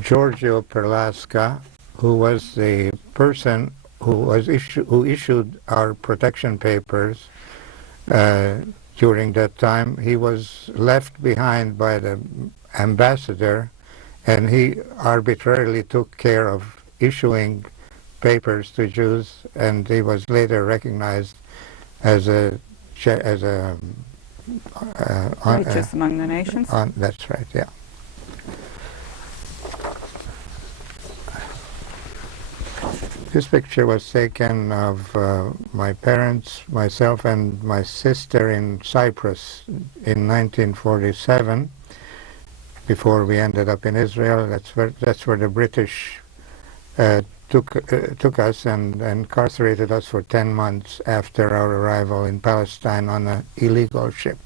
Giorgio Perlasca, who was the person who issued our protection papers during that time. He was left behind by the ambassador, and he arbitrarily took care of issuing papers to Jews, and he was later recognized as a Righteous among the nations? That's right, yeah. This picture was taken of my parents, myself, and my sister in Cyprus in 1947, before we ended up in Israel. That's where the British took us and incarcerated us for 10 months after our arrival in Palestine on an illegal ship.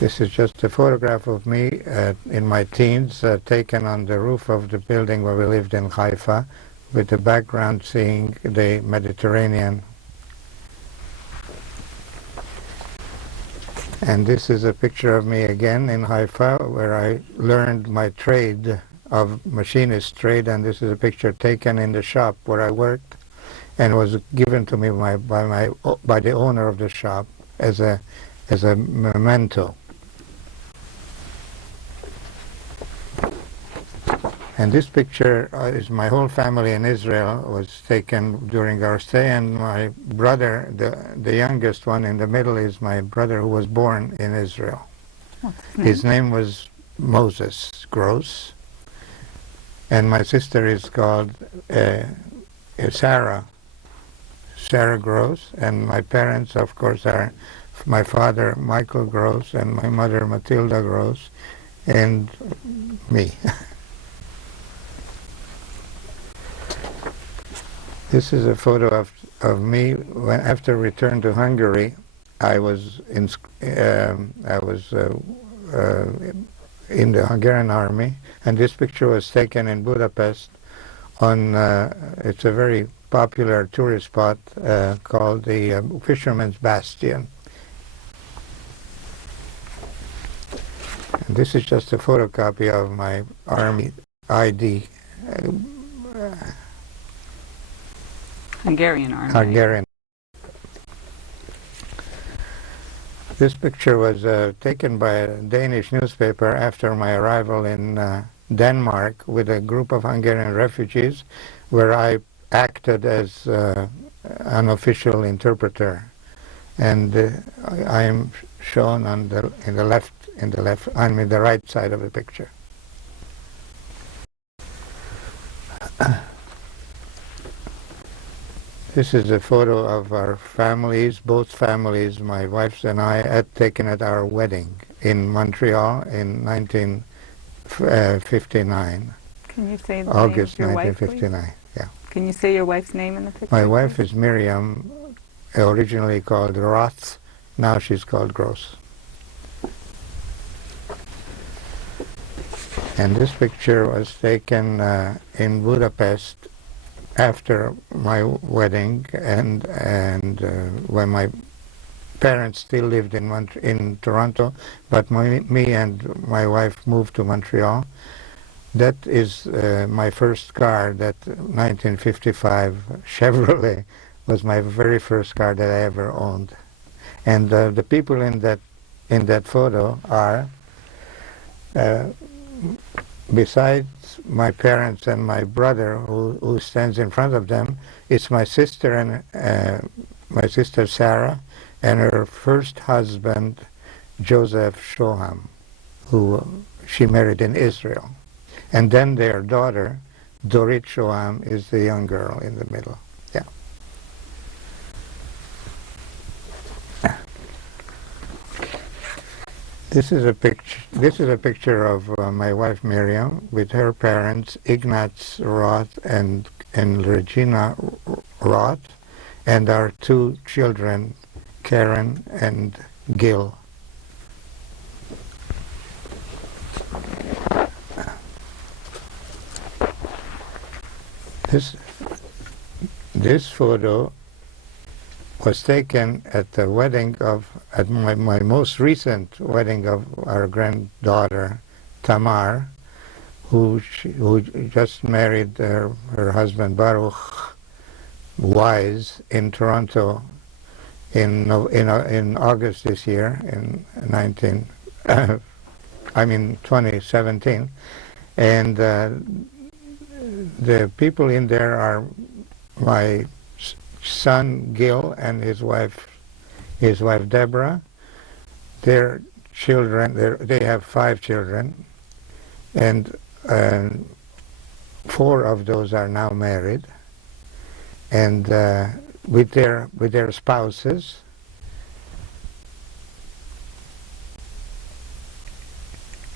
This is just a photograph of me in my teens, taken on the roof of the building where we lived in Haifa, with the background seeing the Mediterranean. And this is a picture of me again in Haifa, where I learned my trade of machinist trade, and this is a picture taken in the shop where I worked, and was given to me by the owner of the shop as a memento. And this picture is my whole family in Israel, was taken during our stay, and my brother, the youngest one in the middle, is my brother who was born in Israel. His name was Moses Gross, and my sister is called Sarah Gross, and my parents, of course, are my father Michael Gross and my mother Matilda Gross, and me. This is a photo of me after return to Hungary. I was in the Hungarian army, and this picture was taken in Budapest. It's a very popular tourist spot called the Fisherman's Bastion. And this is just a photocopy of my Army ID, Hungarian Army. Hungarian. This picture was taken by a Danish newspaper after my arrival in Denmark with a group of Hungarian refugees, where I acted as an official interpreter, and I am shown on the right side of the picture. This is a photo of our families, both families, my wife's and I, taken at our wedding in Montreal in 1959. Can you say the August name of your 1959. Wife, yeah. Can you say your wife's name in the picture? My wife is Miriam, originally called Roth. Now she's called Gross. And this picture was taken in Budapest after my wedding, and when my parents still lived in Toronto, but me and my wife moved to Montreal. That is my first car. That 1955 Chevrolet was my very first car that I ever owned, and the people in that photo are. Besides my parents and my brother, who stands in front of them, it's my sister and my sister Sarah, and her first husband, Joseph Shoham, who she married in Israel, and then their daughter, Dorit Shoham, is the young girl in the middle. Yeah. This is a picture of my wife Miriam with her parents Ignaz Roth and Regina Roth, and our two children, Karen and Gil. This photo was taken at the wedding at my most recent wedding of our granddaughter, Tamar, who just married her husband Baruch Wise in Toronto in August this year, in 2017, and the people in there are my son Gil and his wife Deborah. Their children, they have 5 children, and 4 of those are now married, and with their spouses.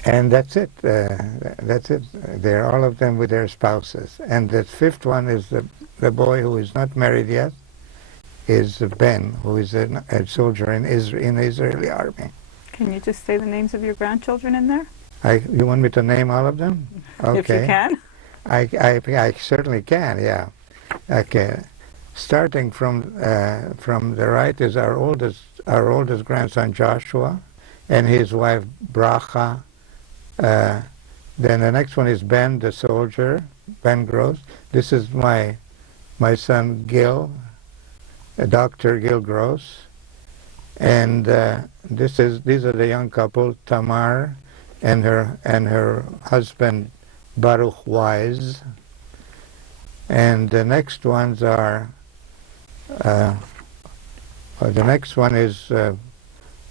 And that's it. That's it. They're all of them with their spouses. And the 5th one is the boy who is not married yet, is Ben, who is a soldier in the Israeli army. Can you just say the names of your grandchildren in there? You want me to name all of them? Okay. If you can. I certainly can. Yeah. Okay. Starting from the right is our oldest grandson Joshua, and his wife Bracha. Then the next one is Ben, the soldier, Ben Gross. This is my son Gil, Dr. Gil Gross, and these are the young couple, Tamar and her husband Baruch Wise. And the next ones are the next one is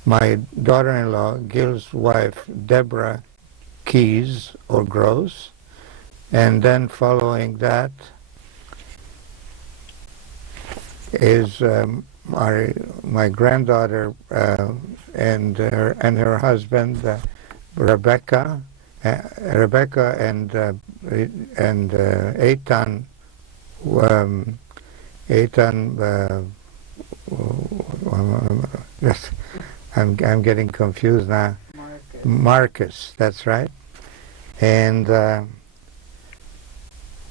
my daughter-in-law Gil's wife Deborah Keys or Gross, and then following that is my granddaughter and her husband Rebecca and Eitan I'm getting confused now. Marcus, that's right. And the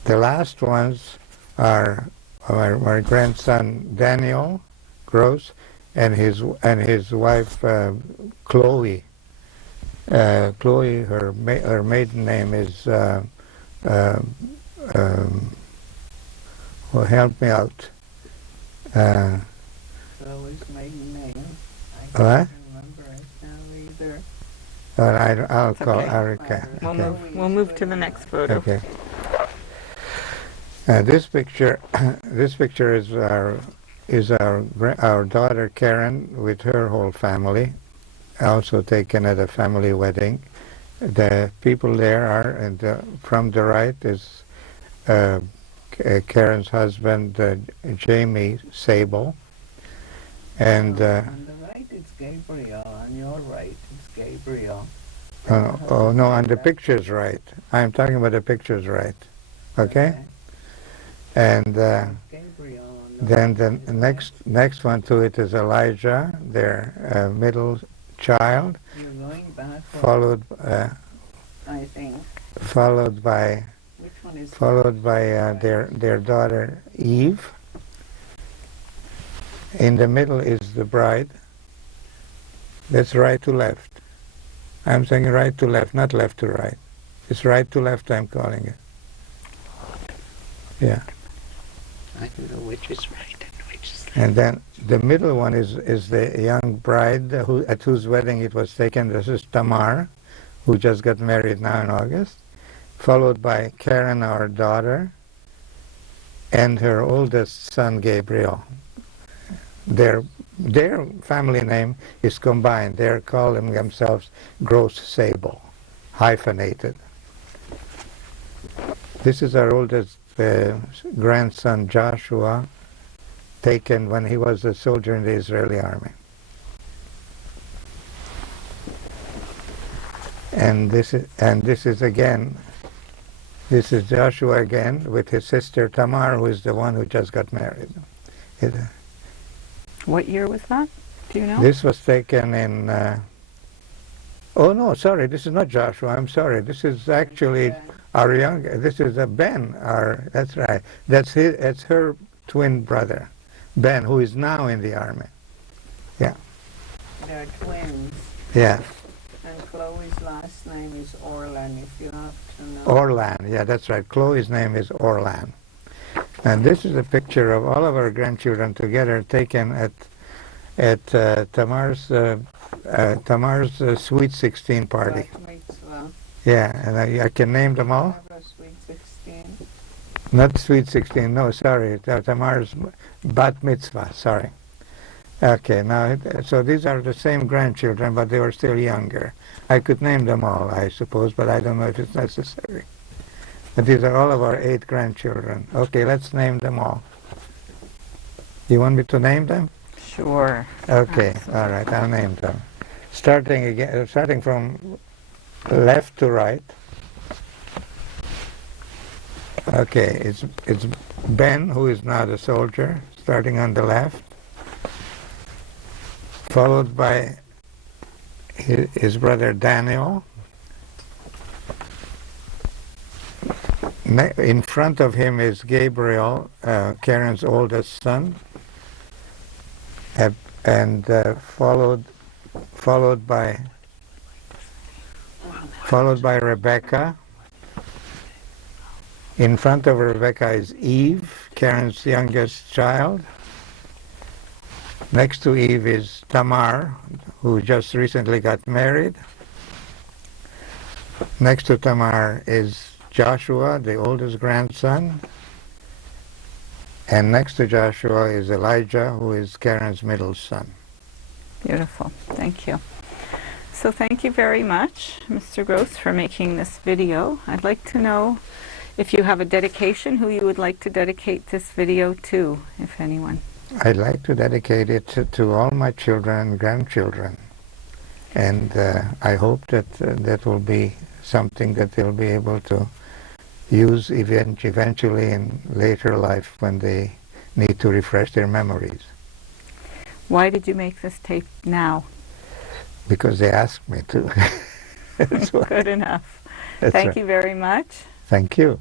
last ones are my grandson Daniel Gross, and his wife Chloe. Chloe, her maiden name is. Well, help me out. Chloe's maiden name. I What? can't remember it now either. I'll It's call okay. Erica. We'll Okay. we'll move to the next photo. Okay. This picture, this picture is our daughter Karen with her whole family, also taken at a family wedding. The people there are, and from the right is Karen's husband Jamie Sable, and On the right it's Gabriel, on your right it's Gabriel. oh no, on the picture's right. I'm talking about the picture's right. Okay? And Gabriel on the then right the is next one to it is Elijah, their middle child, You're going backward, followed I think. followed by Which one is their daughter Eve. In the middle is the bride. That's right to left. I'm saying right to left, not left to right. It's right to left I'm calling it. Yeah. I don't know which is right and which is left. And then the middle one is the young bride at whose wedding it was taken. This is Tamar, who just got married now in August, followed by Karen, our daughter, and her oldest son, Gabriel. Their family name is combined. They're calling themselves Gross Sable, hyphenated. This is our oldest grandson, Joshua, taken when he was a soldier in the Israeli army. And this is Joshua again with his sister Tamar, who is the one who just got married. What year was that? Do you know? This was taken in. Oh no, sorry, this is not Joshua. I'm sorry. This is actually our young. This is a Ben. That's right. That's her twin brother, Ben, who is now in the army. Yeah. They're twins. Yeah. And Chloe's last name is Orlan, if you have to know. Orlan. Yeah, that's right. Chloe's name is Orlan. And this is a picture of all of our grandchildren together, taken at Tamar's Sweet 16 party. Bat mitzvah. Yeah, and I can name them all. Have a sweet 16. Not Sweet 16, no, sorry. Tamar's Bat Mitzvah, sorry. Okay, now, so these are the same grandchildren, but they were still younger. I could name them all, I suppose, but I don't know if it's necessary. But these are all of our 8 grandchildren. Okay, let's name them all. You want me to name them? Sure. Okay, all right, I'll name them. Starting from left to right. Okay, it's Ben, who is now the soldier, starting on the left, followed by his brother Daniel. In front of him is Gabriel, Karen's oldest son, and followed by Rebecca. In front of Rebecca is Eve, Karen's youngest child. Next to Eve is Tamar, who just recently got married. Next to Tamar is Joshua, the oldest grandson. And next to Joshua is Elijah, who is Karen's middle son. Beautiful. Thank you. So thank you very much, Mr. Gross, for making this video. I'd like to know if you have a dedication, who you would like to dedicate this video to, if anyone. I'd like to dedicate it to all my children and grandchildren. And I hope that that will be something that they'll be able to use eventually in later life when they need to refresh their memories. Why did you make this tape now? Because they asked me to. That's why. Good enough. That's Thank right. you very much. Thank you.